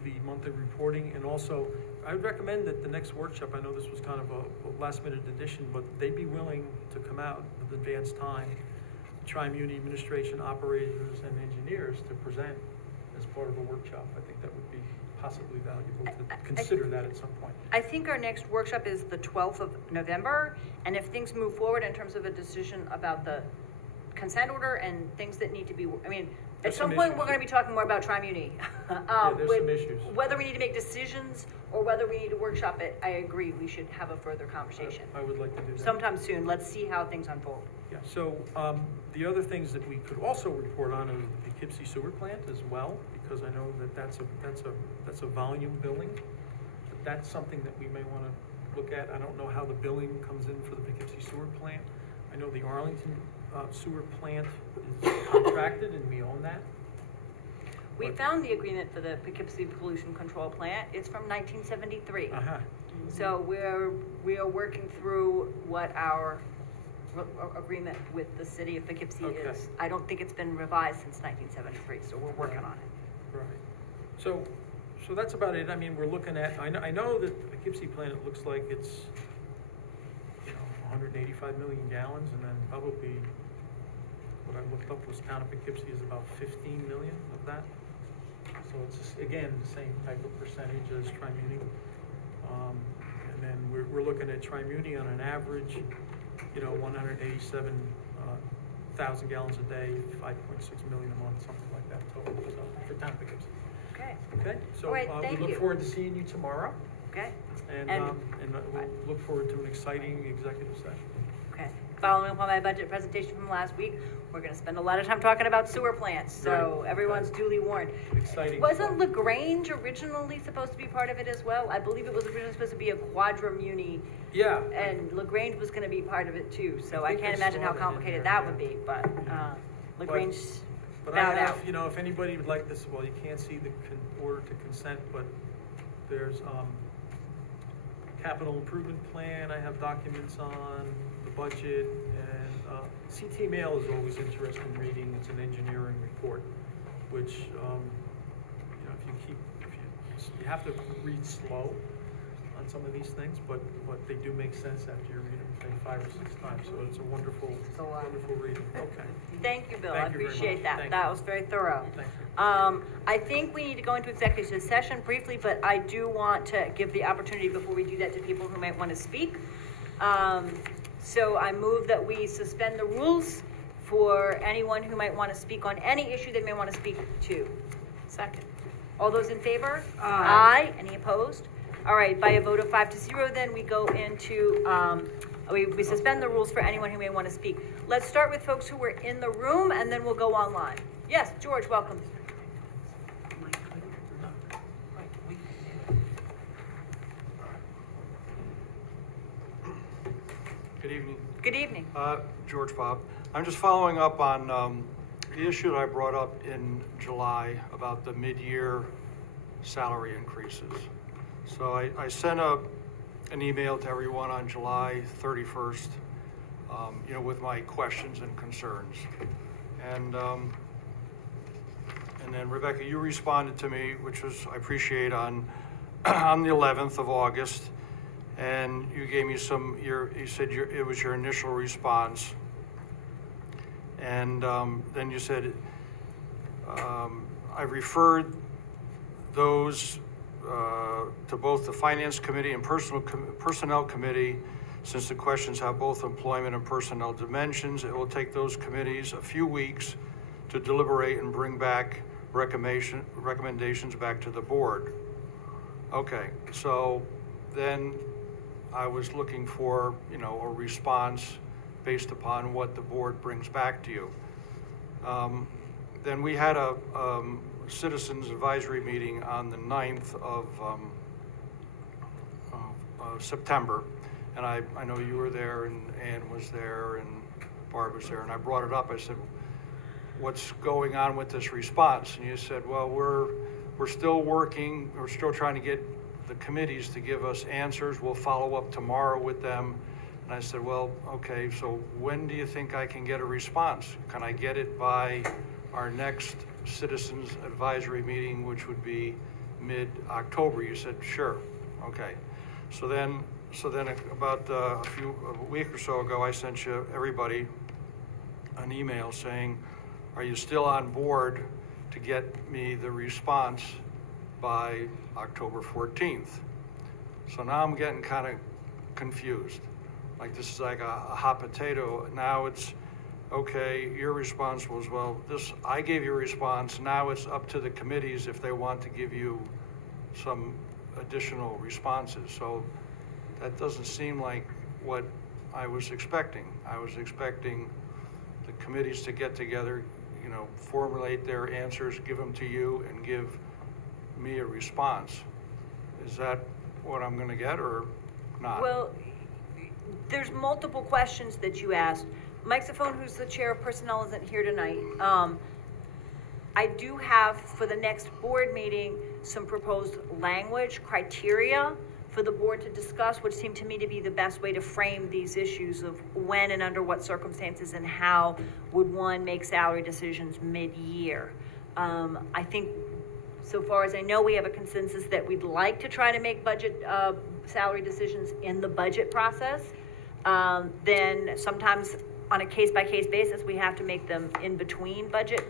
the monthly reporting. And also, I would recommend that the next workshop, I know this was kind of a last minute addition, but they'd be willing to come out with advanced time, Tri-Muni administration, operators, and engineers to present as part of a workshop. I think that would be possibly valuable to consider that at some point. I think our next workshop is the 12th of November, and if things move forward in terms of a decision about the consent order and things that need to be, at There's some some point, issues. we're gonna be talking more about Tri-Muni. There's some issues. Whether we need to make decisions or whether we need to workshop it, I agree, we should have a further conversation. I would like to do that. Sometime soon, let's see how things unfold. Yeah, so, the other things that we could also report on is the Poughkeepsie sewer plant as well, because I know that that's a volume billing. But that's something that we may wanna look at. I don't know how the billing comes in for the Poughkeepsie sewer plant. I know the Arlington, sewer plant is contracted and we own that. We But- found the agreement for the Poughkeepsie pollution control plant, it's from 1973. Uh-huh, So we are working through what our agreement with the city of Poughkeepsie Okay. is. I don't think it's been revised since 1973, so we're working on it. right. So that's about it. I mean, we're looking at, I know that the Poughkeepsie plant, it looks like it's, 185 million gallons, and then probably, what I looked up was town of Poughkeepsie is about 15 million of that. So it's, again, the same type of percentage as Tri-Muni. And then we're looking at Tri-Muni on an average, 187,000 gallons a day, 5.6 million a month, something like that total, so, for town of Poughkeepsie. Okay, Okay, so All right, we thank look you. forward to seeing you tomorrow, okay, and And- we'll look forward to an exciting executive session. okay. following up on my budget presentation from last week, we're gonna spend a lot of time talking about sewer plants, so Right. everyone's duly warned. Exciting. Wasn't stuff. LaGrange originally supposed to be part of it as well? I believe it was originally supposed to be a quadramuni, Yeah. and LaGrange was gonna be part of it too, so I I think can't I imagine saw how that in complicated there, that yeah. would be, but, LaGrange But I bowed out. have, you know, if anybody would like this, well, you can't see the order to consent, but there's, capital improvement plan, I have documents on the budget, and, CT Mail is always interesting reading, it's an engineering report, which, you know, you have to read slow on some of these things, but they do make sense after you read them, I think 5 or 6 times, so it's a wonderful, wonderful reading, okay. Thank you, Bill, I Thank you very appreciate much. that, Thank that you. was very thorough. Thank you. I think we need to go into executive session briefly, but I do want to give the opportunity before we do that to people who might want to speak. So I move that we suspend the rules for anyone who might want to speak on any issue they may want to speak to. Second. All those in favor? Aye. Any opposed? All right, by a vote of 5-0, then we go into, we suspend the rules for anyone who may want to speak. Let's start with folks who were in the room, and then we'll go online. Yes, George, welcome. Good evening. Good evening. George Bob. I'm just following up on the issue that I brought up in July about the mid-year salary increases. So I sent an email to everyone on July 31st, you know, with my questions and concerns. And then Rebecca, you responded to me, which was, I appreciate, on on the 11th of August. And you gave me you said it was your initial response. And then you said, I referred those to both the Finance Committee and Personnel Committee. Since the questions have both employment and personnel dimensions, it will take those committees a few weeks to deliberate and bring back recommendations back to the board. Okay, so then I was looking for, you know, a response based upon what the board brings back to you. Then we had a citizens advisory meeting on the 9th of September. And I know you were there, and Ann was there, and Barb was there, and I brought it up. I said, what's going on with this response? And you said, well, we're still working, we're still trying to get the committees to give us answers. We'll follow up tomorrow with them. And I said, well, okay, so when do you think I can get a response? Can I get it by our next citizens advisory meeting, which would be mid-October? You said, sure, okay. So then about a week or so ago, I sent you, everybody, an email saying, are you still on board to get me the response by October 14th? So now I'm getting kind of confused. Like this is like a hot potato. Now it's, okay, your response was, well, I gave you a response. Now it's up to the committees if they want to give you some additional responses. So that doesn't seem like what I was expecting. I was expecting the committees to get together, you know, formulate their answers, give them to you, and give me a response. Is that what I'm going to get or not? Well, there's multiple questions that you asked. Mike Zafone, who's the chair of personnel, isn't here tonight. I do have, for the next board meeting, some proposed language, criteria for the board to discuss, which seemed to me to be the best way to frame these issues of when and under what circumstances and how would one make salary decisions mid-year. I think, so far as I know, we have a consensus that we'd like to try to make budget salary decisions in the budget process. Then sometimes on a case-by-case basis, we have to make them in between budget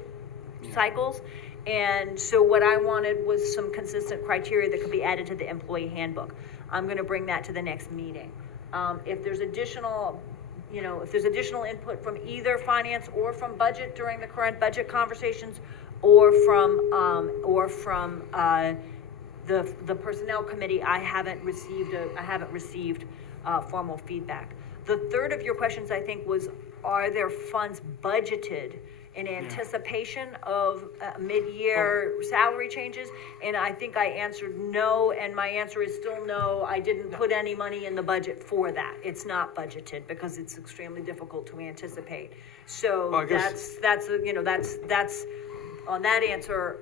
cycles. And so what I wanted was some consistent criteria that could be added to the employee handbook. I'm going to bring that to the next meeting. If there's additional, if there's additional input from either finance or from budget during the current budget conversations, or from the personnel committee, I haven't received formal feedback. The third of your questions, I think, was, are there funds budgeted in anticipation of mid-year salary changes? And I think I answered no, and my answer is still no. I didn't put any money in the budget for that. It's not budgeted because it's extremely difficult to anticipate. So Well, I guess- that's on that answer,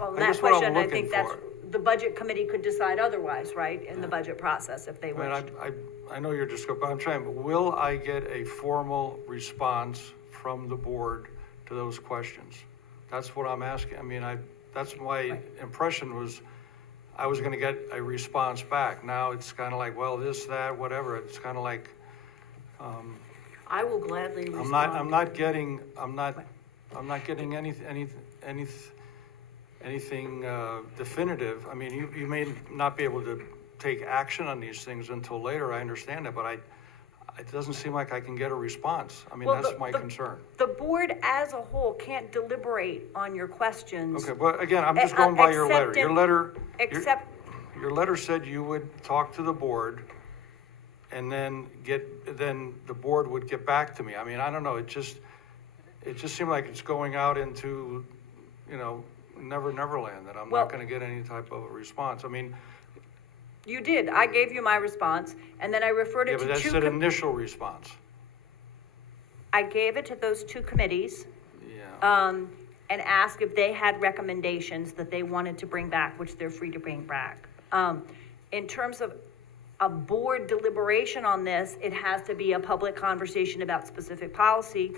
on I that guess what I'm question, I looking think that's, for- the budget committee could decide otherwise, right, in the budget process if they I mean, wished. I know you're just, but I'm trying, will I get a formal response from the board to those questions? That's what I'm asking. I mean, that's my impression was, I was gonna get a response back. Now it's kind of like, well, this, that, whatever. It's kind of like, I will gladly respond. I'm not getting anything definitive. I mean, you may not be able to take action on these things until later, I understand that, but it doesn't seem like I can get a response. I mean, Well, that's my concern. The board as a whole can't deliberate on your questions. Okay, but again, I'm just going by your letter. Except, Your letter said you would talk to the board and then the board would get back to me. I mean, I don't know, it just seemed like it's going out into, Neverland, that I'm Well- not gonna get any type of a response. I mean, you did, I gave you my response, and then I referred yeah, it but to that's two, an initial response. I gave it to those two committees, Yeah, and asked if they had recommendations that they wanted to bring back, which they're free to bring back. In terms of a board deliberation on this, it has to be a public conversation about specific policy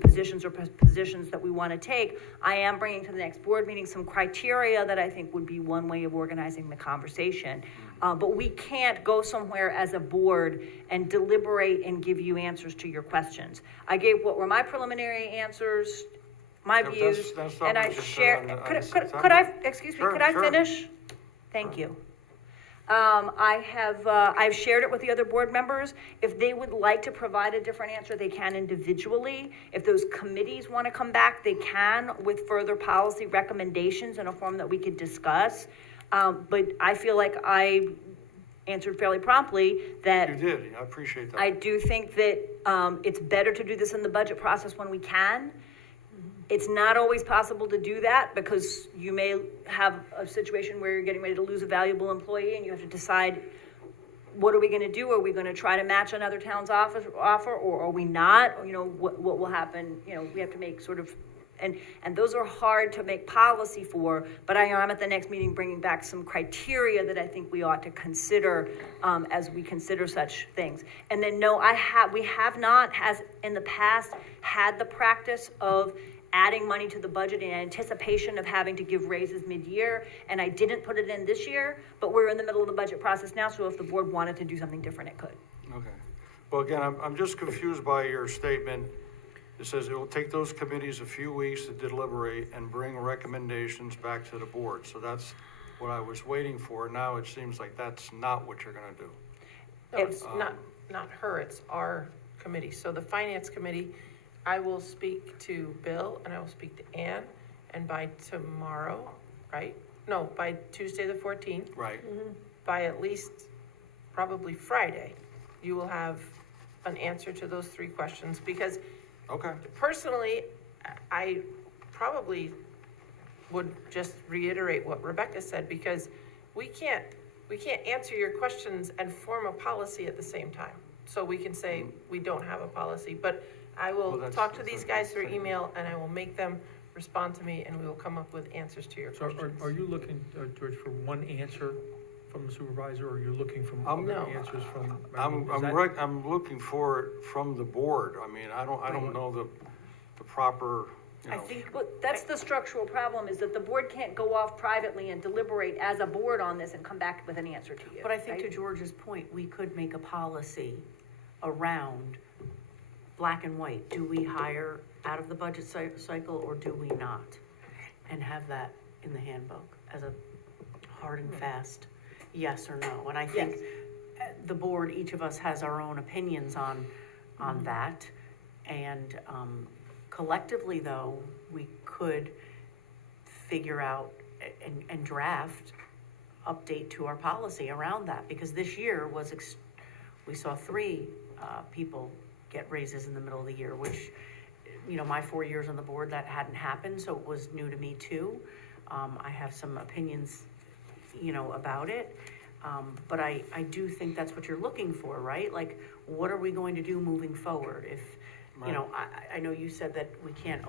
positions or positions that we want to take. I am bringing to the next board meeting some criteria that I think would be one way of organizing the conversation. But we can't go somewhere as a board and deliberate and give you answers to your questions. I gave what were my preliminary answers, my Yeah, but that's- views, that's not and what I you said shared, on the could I, September. excuse me, Sure, could I sure. finish? Thank you. I've shared it with the other board members. If they would like to provide a different answer, they can individually. If those committees want to come back, they can with further policy recommendations in a form that we could discuss. But I feel like I answered fairly promptly that you did, I appreciate that. I do think that it's better to do this in the budget process when we can. It's not always possible to do that because you may have a situation where you're getting ready to lose a valuable employee and you have to decide, what are we gonna do? Are we gonna try to match another town's offer, or are we not? What will happen? We have to make sort of, and those are hard to make policy for, but I am at the next meeting bringing back some criteria that I think we ought to consider as we consider such things. And then, no, we have not, as in the past, had the practice of adding money to the budget in anticipation of having to give raises mid-year, and I didn't put it in this year, but we're in the middle of the budget process now, so if the board wanted to do something different, it could. Okay. Well, again, I'm just confused by your statement. It says it will take those committees a few weeks to deliberate and bring recommendations back to the board. So that's what I was waiting for. Now it seems like that's not what you're gonna do. No, it's not her, it's our committee. So the finance committee, I will speak to Bill and I will speak to Ann, and by tomorrow, right? No, by Tuesday the 14th, Right. by at least probably Friday, you will have an answer to those three questions. Because Okay. personally, I probably would just reiterate what Rebecca said, because we can't answer your questions and form a policy at the same time. So we can say we don't have a policy, but I will Well, that's- talk to that's these a- guys through that's a- email and I will make them respond to me and we will come up with answers to your So questions. are you looking, George, for one answer from the supervisor, or you're looking for I'm- other No. answers from? I'm looking for it from the board. I mean, I don't know the proper, I think, Well, that's the structural problem, is that the board can't go off privately and deliberate as a board on this and come back with an answer to you. But I think to right? George's point, we could make a policy around black and white. Do we hire out of the budget cycle or do we not? And have that in the handbook as a hard and fast yes or no. And I think the board, each of us has our own opinions on that. And collectively, though, we could figure out and draft update to our policy around that, because this year we saw three, people get raises in the middle of the year, which, you know, my 4 years on the board, that hadn't happened, so it was new to me too. I have some opinions, you know, about it. But I do think that's what you're looking for, right? Like, what are we going to do moving forward? If, you know, I know you said that we can't,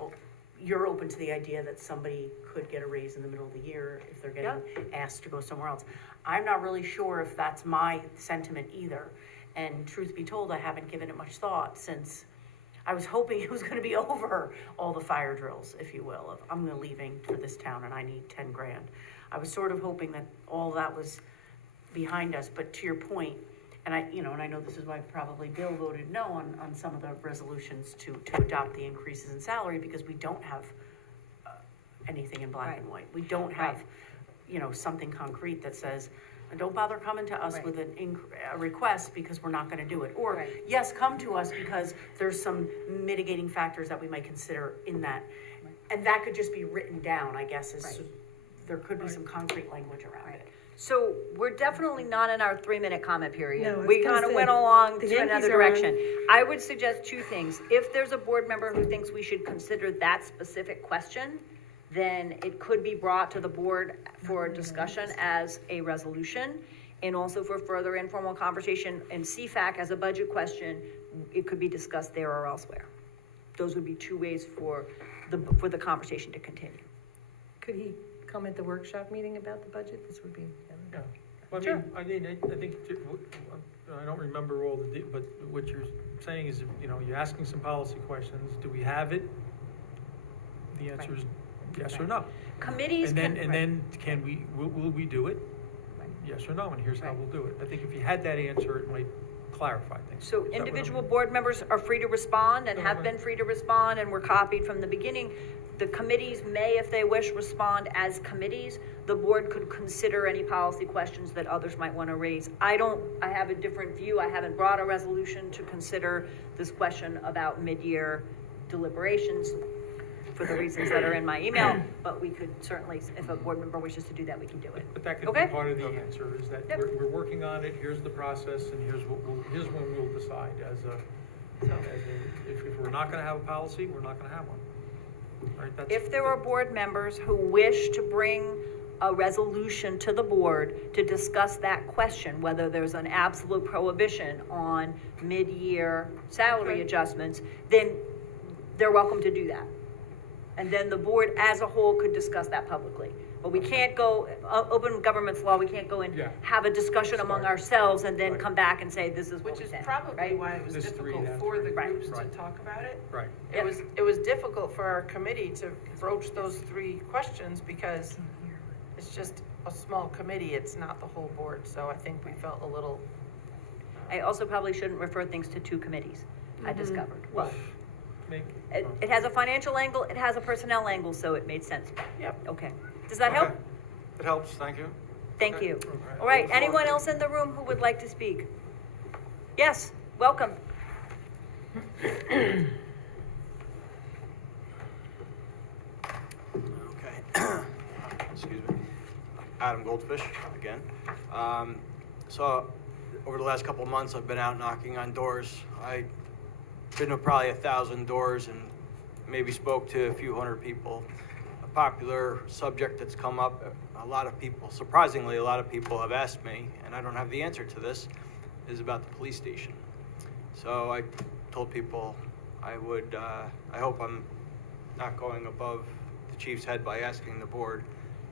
you're open to the idea that somebody could get a raise in the middle of the year if they're getting asked to go somewhere else. I'm not really sure if that's my sentiment either. And truth be told, I haven't given it much thought since I was hoping it was gonna be over all the fire drills, if you will, of I'm gonna leaving for this town and I need 10 grand. I was sort of hoping that all that was behind us, but to your point, and I, you know, and I know this is why probably Bill voted no on some of the resolutions to adopt the increases in salary, because we don't have anything in black and white. We don't have, you know, something concrete that says, don't bother coming to us with a request because we're not gonna do it. Or, yes, come to us because there's some mitigating factors that we might consider in that. And that could just be written down, I guess, there could be some concrete language around it. So we're definitely not in our 3-minute comment period. No, I was We gonna kind of say, went along the to Yankees another are on. direction. I would suggest 2 things. If there's a board member who thinks we should consider that specific question, then it could be brought to the board for discussion as a resolution, and also for further informal conversation. And CFAC as a budget question, it could be discussed there or elsewhere. Those would be 2 ways for the conversation to continue. Could he come at the workshop meeting about the budget? This would be. Yeah. Well, I think, I don't remember all but what you're saying is, you know, you're asking some policy questions. Do we have it? The answer is yes or no. Committees And then can will we do it? Yes or no, and here's how we'll do it. I think if you had that answer, it might clarify things. So Is that what individual I'm- board members are free to respond and have Right. been free to respond and were copied from the beginning. The committees may, if they wish, respond as committees. The board could consider any policy questions that others might want to raise. I have a different view. I haven't brought a resolution to consider this question about mid-year deliberations for the reasons that are in my email, but we could certainly, if a board member wishes to do that, we can do it. But that could Okay. be part of the answer, is that Yep. we're working on it, here's the process, and here's when we'll decide if we're not gonna have a policy, we're not gonna have one. Right, If there are board members who wish to bring a resolution to the board to discuss that question, whether there's an absolute prohibition on mid-year salary adjustments, then they're welcome to do that. And then the board as a whole could discuss that publicly. But we can't go, open government's law, we can't go and have a discussion among ourselves and then come back and say, this is what Which we is think, probably right? why it was This three difficult has for the to- groups to Right. talk about it. Right. It was difficult for our committee to broach those 3 questions because it's just a small committee, it's not the whole board, so I think we felt a little. I also probably shouldn't refer things to 2 committees, I discovered. Well, Make- it has a financial angle, it has a personnel angle, so it made sense. Yep. Okay. Does that help? Okay. It helps, thank you. Thank Okay. you. Okay. All right, Look forward anyone to it. else in the room who would like to speak? Yes, welcome. Okay. Excuse me. Adam Goldfish, again. So, over the last couple of months, I've been out knocking on doors. I've been to probably 1,000 doors and maybe spoke to a few hundred people. A popular subject that's come up, a lot of people, surprisingly, a lot of people have asked me, and I don't have the answer to this, is about the police station. So I told people I hope I'm not going above the chief's head by asking the board,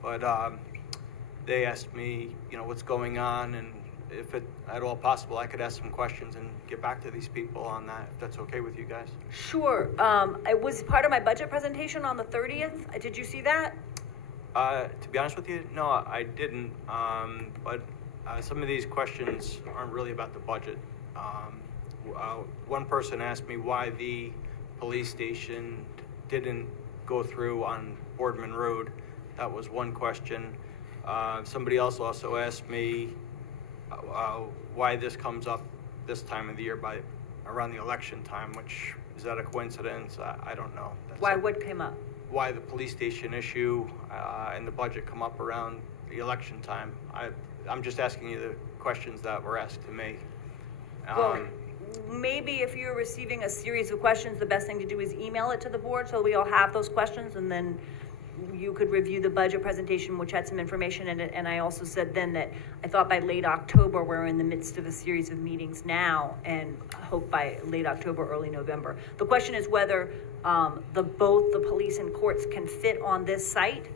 but they asked me, you know, what's going on, and if it at all possible, I could ask some questions and get back to these people on that, if that's okay with you guys. Sure, it was part of my budget presentation on the 30th. Did you see that? To be honest with you, no, I didn't, but some of these questions aren't really about the budget. One person asked me why the police station didn't go through on Boardman Road. That was one question. Somebody else also asked me why this comes up this time of the year around the election time, which, is that a coincidence? I don't know. Why, what came up? Why the police station issue and the budget come up around the election time. I'm just asking you the questions that were asked to me. Well, maybe if you're receiving a series of questions, the best thing to do is email it to the board, so we all have those questions, and then you could review the budget presentation, which had some information in it, and I also said then that I thought by late October, we're in the midst of a series of meetings now, and hope by late October, early November. The question is whether, both the police and courts can fit on this site.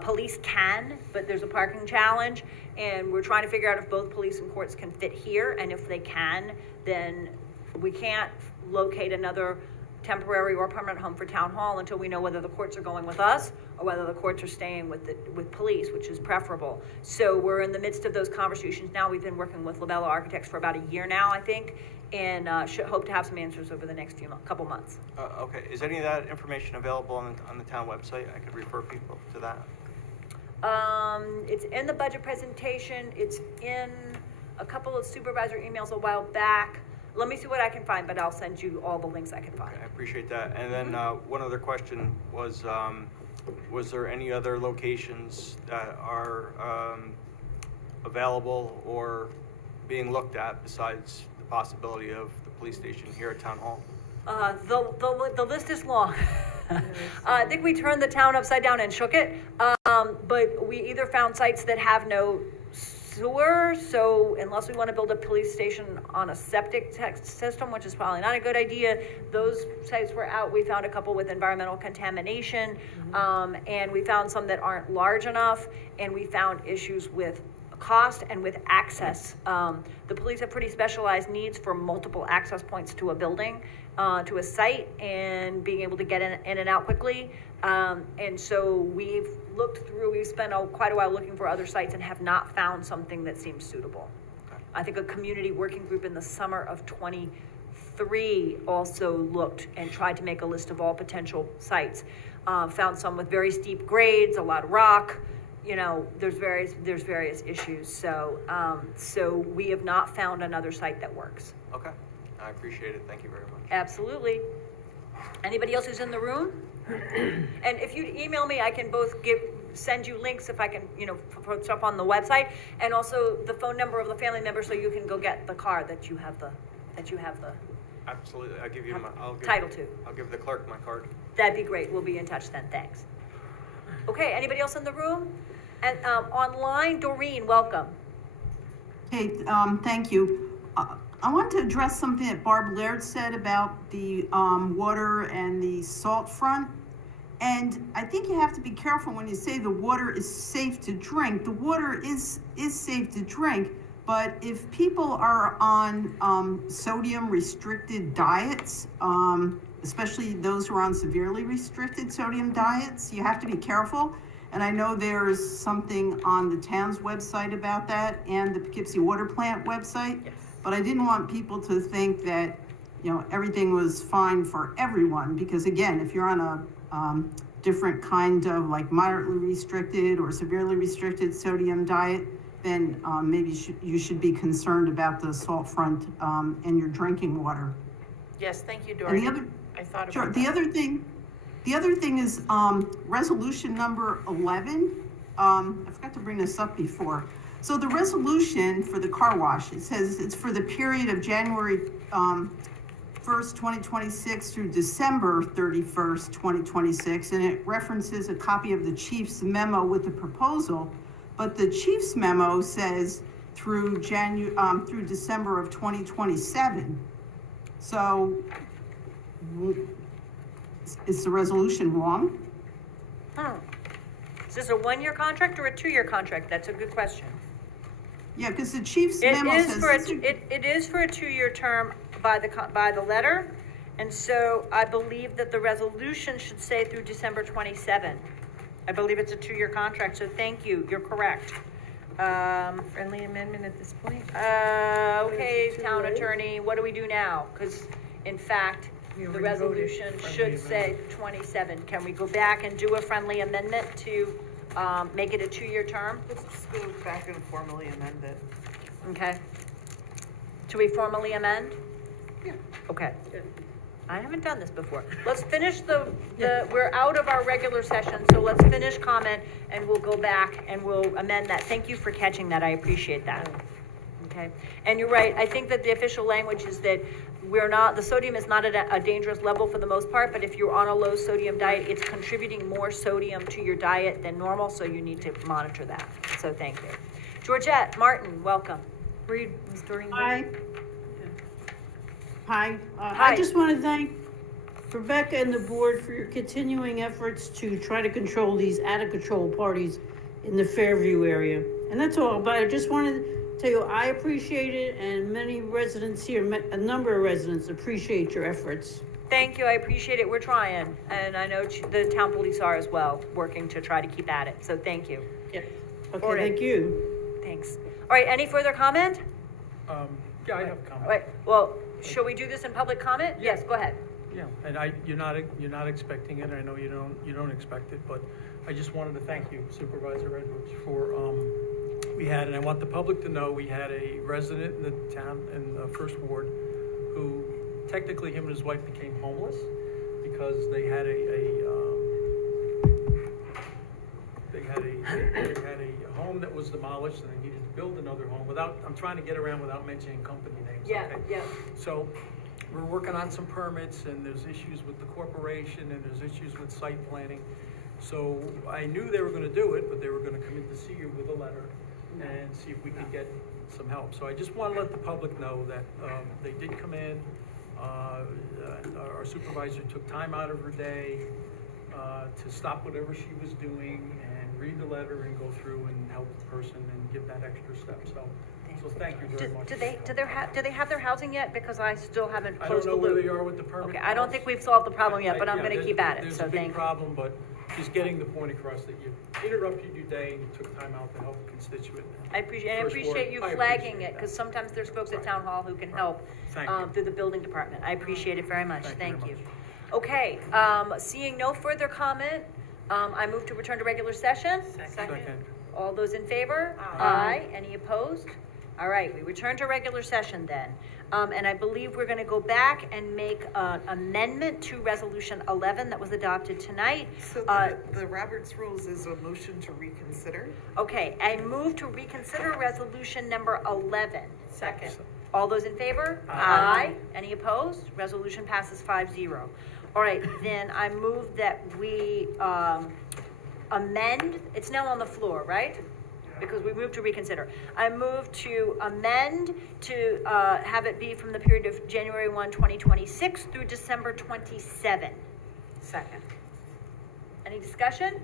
Police can, but there's a parking challenge, and we're trying to figure out if both police and courts can fit here, and if they can, then we can't locate another temporary or permanent home for town hall until we know whether the courts are going with us or whether the courts are staying with police, which is preferable. So we're in the midst of those conversations now. We've been working with Labella Architects for about a year now, I think, and should hope to have some answers over the next couple months. Okay, is any of that information available on the town website? I could refer people to that. It's in the budget presentation. It's in a couple of supervisor emails a while back. Let me see what I can find, but I'll send you all the links I can find. Okay, I appreciate that. And then one other question was there any other locations that are available or being looked at besides the possibility of the police station here at Town Hall? The list is long. I think we turned the town upside down and shook it, but we either found sites that have no sewer, so unless we want to build a police station on a septic system, which is probably not a good idea, those sites were out. We found a couple with environmental contamination, and we found some that aren't large enough, and we found issues with cost and with access. The police have pretty specialized needs for multiple access points to a building, to a site, and being able to get in and out quickly. And so we've spent quite a while looking for other sites and have not found something that seems suitable. Okay. I think a community working group in the summer of 23 also looked and tried to make a list of all potential sites. Found some with very steep grades, a lot of rock. You know, there's various issues. So we have not found another site that works. Okay, I appreciate it. Thank you very much. Absolutely. Anybody else who's in the room? And if you'd email me, I can both send you links if I can, put stuff on the website, and also the phone number of the family member so you can go get the car that you have the Absolutely. I'll give you title to. I'll give the clerk my card. That'd be great. We'll be in touch then. Thanks. Okay, anybody else in the room? And online, Doreen, welcome. Okay, thank you. I want to address something that Barb Laird said about the water and the salt front. And I think you have to be careful when you say the water is safe to drink. The water is safe to drink, but if people are on sodium restricted diets, especially those who are on severely restricted sodium diets, you have to be careful. And I know there's something on the town's website about that and the Poughkeepsie Water Plant website. Yes. But I didn't want people to think that, everything was fine for everyone, because again, if you're on a different kind of like moderately restricted or severely restricted sodium diet, then maybe you should be concerned about the salt front in your drinking water. Yes, thank you, Dory. I thought about Sure. that. The other thing is resolution number 11. I forgot to bring this up before. So the resolution for the car wash, it says it's for the period of January 1st, 2026 through December 31st, 2026, and it references a copy of the chief's memo with the proposal, but the chief's memo says through December of 2027. So is the resolution wrong? Is this a 1-year contract or a 2-year contract? That's a good question. Yeah, because the chief's memo says It is for a 2-year term by the letter, and so I believe that the resolution should say through December 27. I believe it's a 2-year contract, so thank you. You're correct. Friendly amendment at this point? Okay, town attorney, what do we do now? Because in fact, the resolution should say 27. Can we go back and do a friendly amendment to make it a 2-year term? Let's just go back and formally amend it. Okay. Should we formally amend? Yeah. Okay. I haven't done this before. Let's finish we're out of our regular session, so let's finish comment and we'll go back and we'll amend that. Thank you for catching that. I appreciate that. Okay, and you're right, I think that the official language is that the sodium is not at a dangerous level for the most part, but if you're on a low sodium diet, it's contributing more sodium to your diet than normal, so you need to monitor that. So thank you. Georgette Martin, welcome. Read, Ms. Doreen. Hi. Hi. Hi. I just want to thank Rebecca and the board for your continuing efforts to try to control these out-of-control parties in the Fairview area. And that's all, but I just wanted to tell you, I appreciate it, and many residents here, a number of residents appreciate your efforts. Thank you, I appreciate it, we're trying, and I know the town police are as well, working to try to keep at it, so thank you. Yep. All Okay, right. thank you. Thanks. All right, any further comment? Yeah, I have a comment. All right, well, shall we do this in public comment? Yes, go ahead. Yeah, and you're not expecting it, I know you don't expect it, but I just wanted to thank you, Supervisor Edwards, for, and I want the public to know, we had a resident in the town, in the first ward, who technically him and his wife became homeless because they had a home that was demolished and they needed to build another home I'm trying to get around without mentioning company names, okay? Yeah. So, we're working on some permits, and there's issues with the corporation, and there's issues with site planning. So, I knew they were gonna do it, but they were gonna come in to see you with a letter and see if we could get some help. So I just wanna let the public know that, they did come in, our supervisor took time out of her day, to stop whatever she was doing and read the letter and go through and help the person and give that extra step, so thank you very much. Do they have their housing yet? Because I still haven't I don't closed the know where loop. they are with the permit. Okay, I don't think we've solved the problem yet, but I'm Yeah, gonna there's- keep at it, There's so a big thank you. problem, but just getting the point across that you interrupted your day and you took time out to help a constituent. I appreciate First ward, you I flagging appreciate it, because that. sometimes there's folks at town hall who can help, Thank you. through the building department. I appreciate it very much, Thank thank you you. very Okay, seeing no further comment, I move to return to regular session. Second. All those in favor? Aye. Any opposed? All right, we return to regular session then. And I believe we're gonna go back and make an amendment to Resolution 11 that was adopted tonight. So the Roberts Rules is a motion to reconsider? Okay, I move to reconsider Resolution number 11. Second. All those in favor? Aye. Any opposed? Resolution passes 5-0. All right, then I move that we amend, it's now on the floor, right? Because we moved to reconsider. I move to amend to have it be from the period of January 1, 2026 through December 27. Second. Any discussion?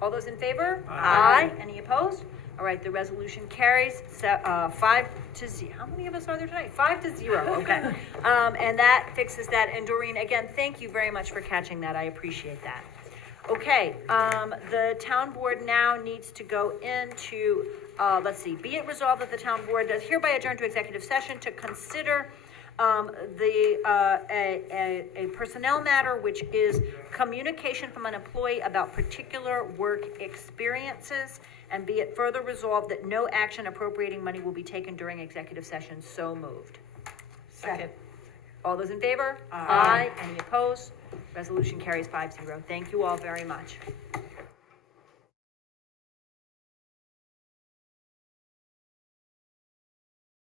All those in favor? Aye. Any opposed? All right, the resolution carries 5-0. How many of us are there tonight? 5-0, okay. And that fixes that. And Doreen, again, thank you very much for catching that. I appreciate that. Okay, the town board now needs to go into, let's see, be it resolved that the town board does hereby adjourn to executive session to consider a personnel matter, which is communication from an employee about particular work experiences, and be it further resolved that no action appropriating money will be taken during executive session. So moved. Second. All those in favor? Aye. Any opposed? Resolution carries 5-0. Thank you all very much.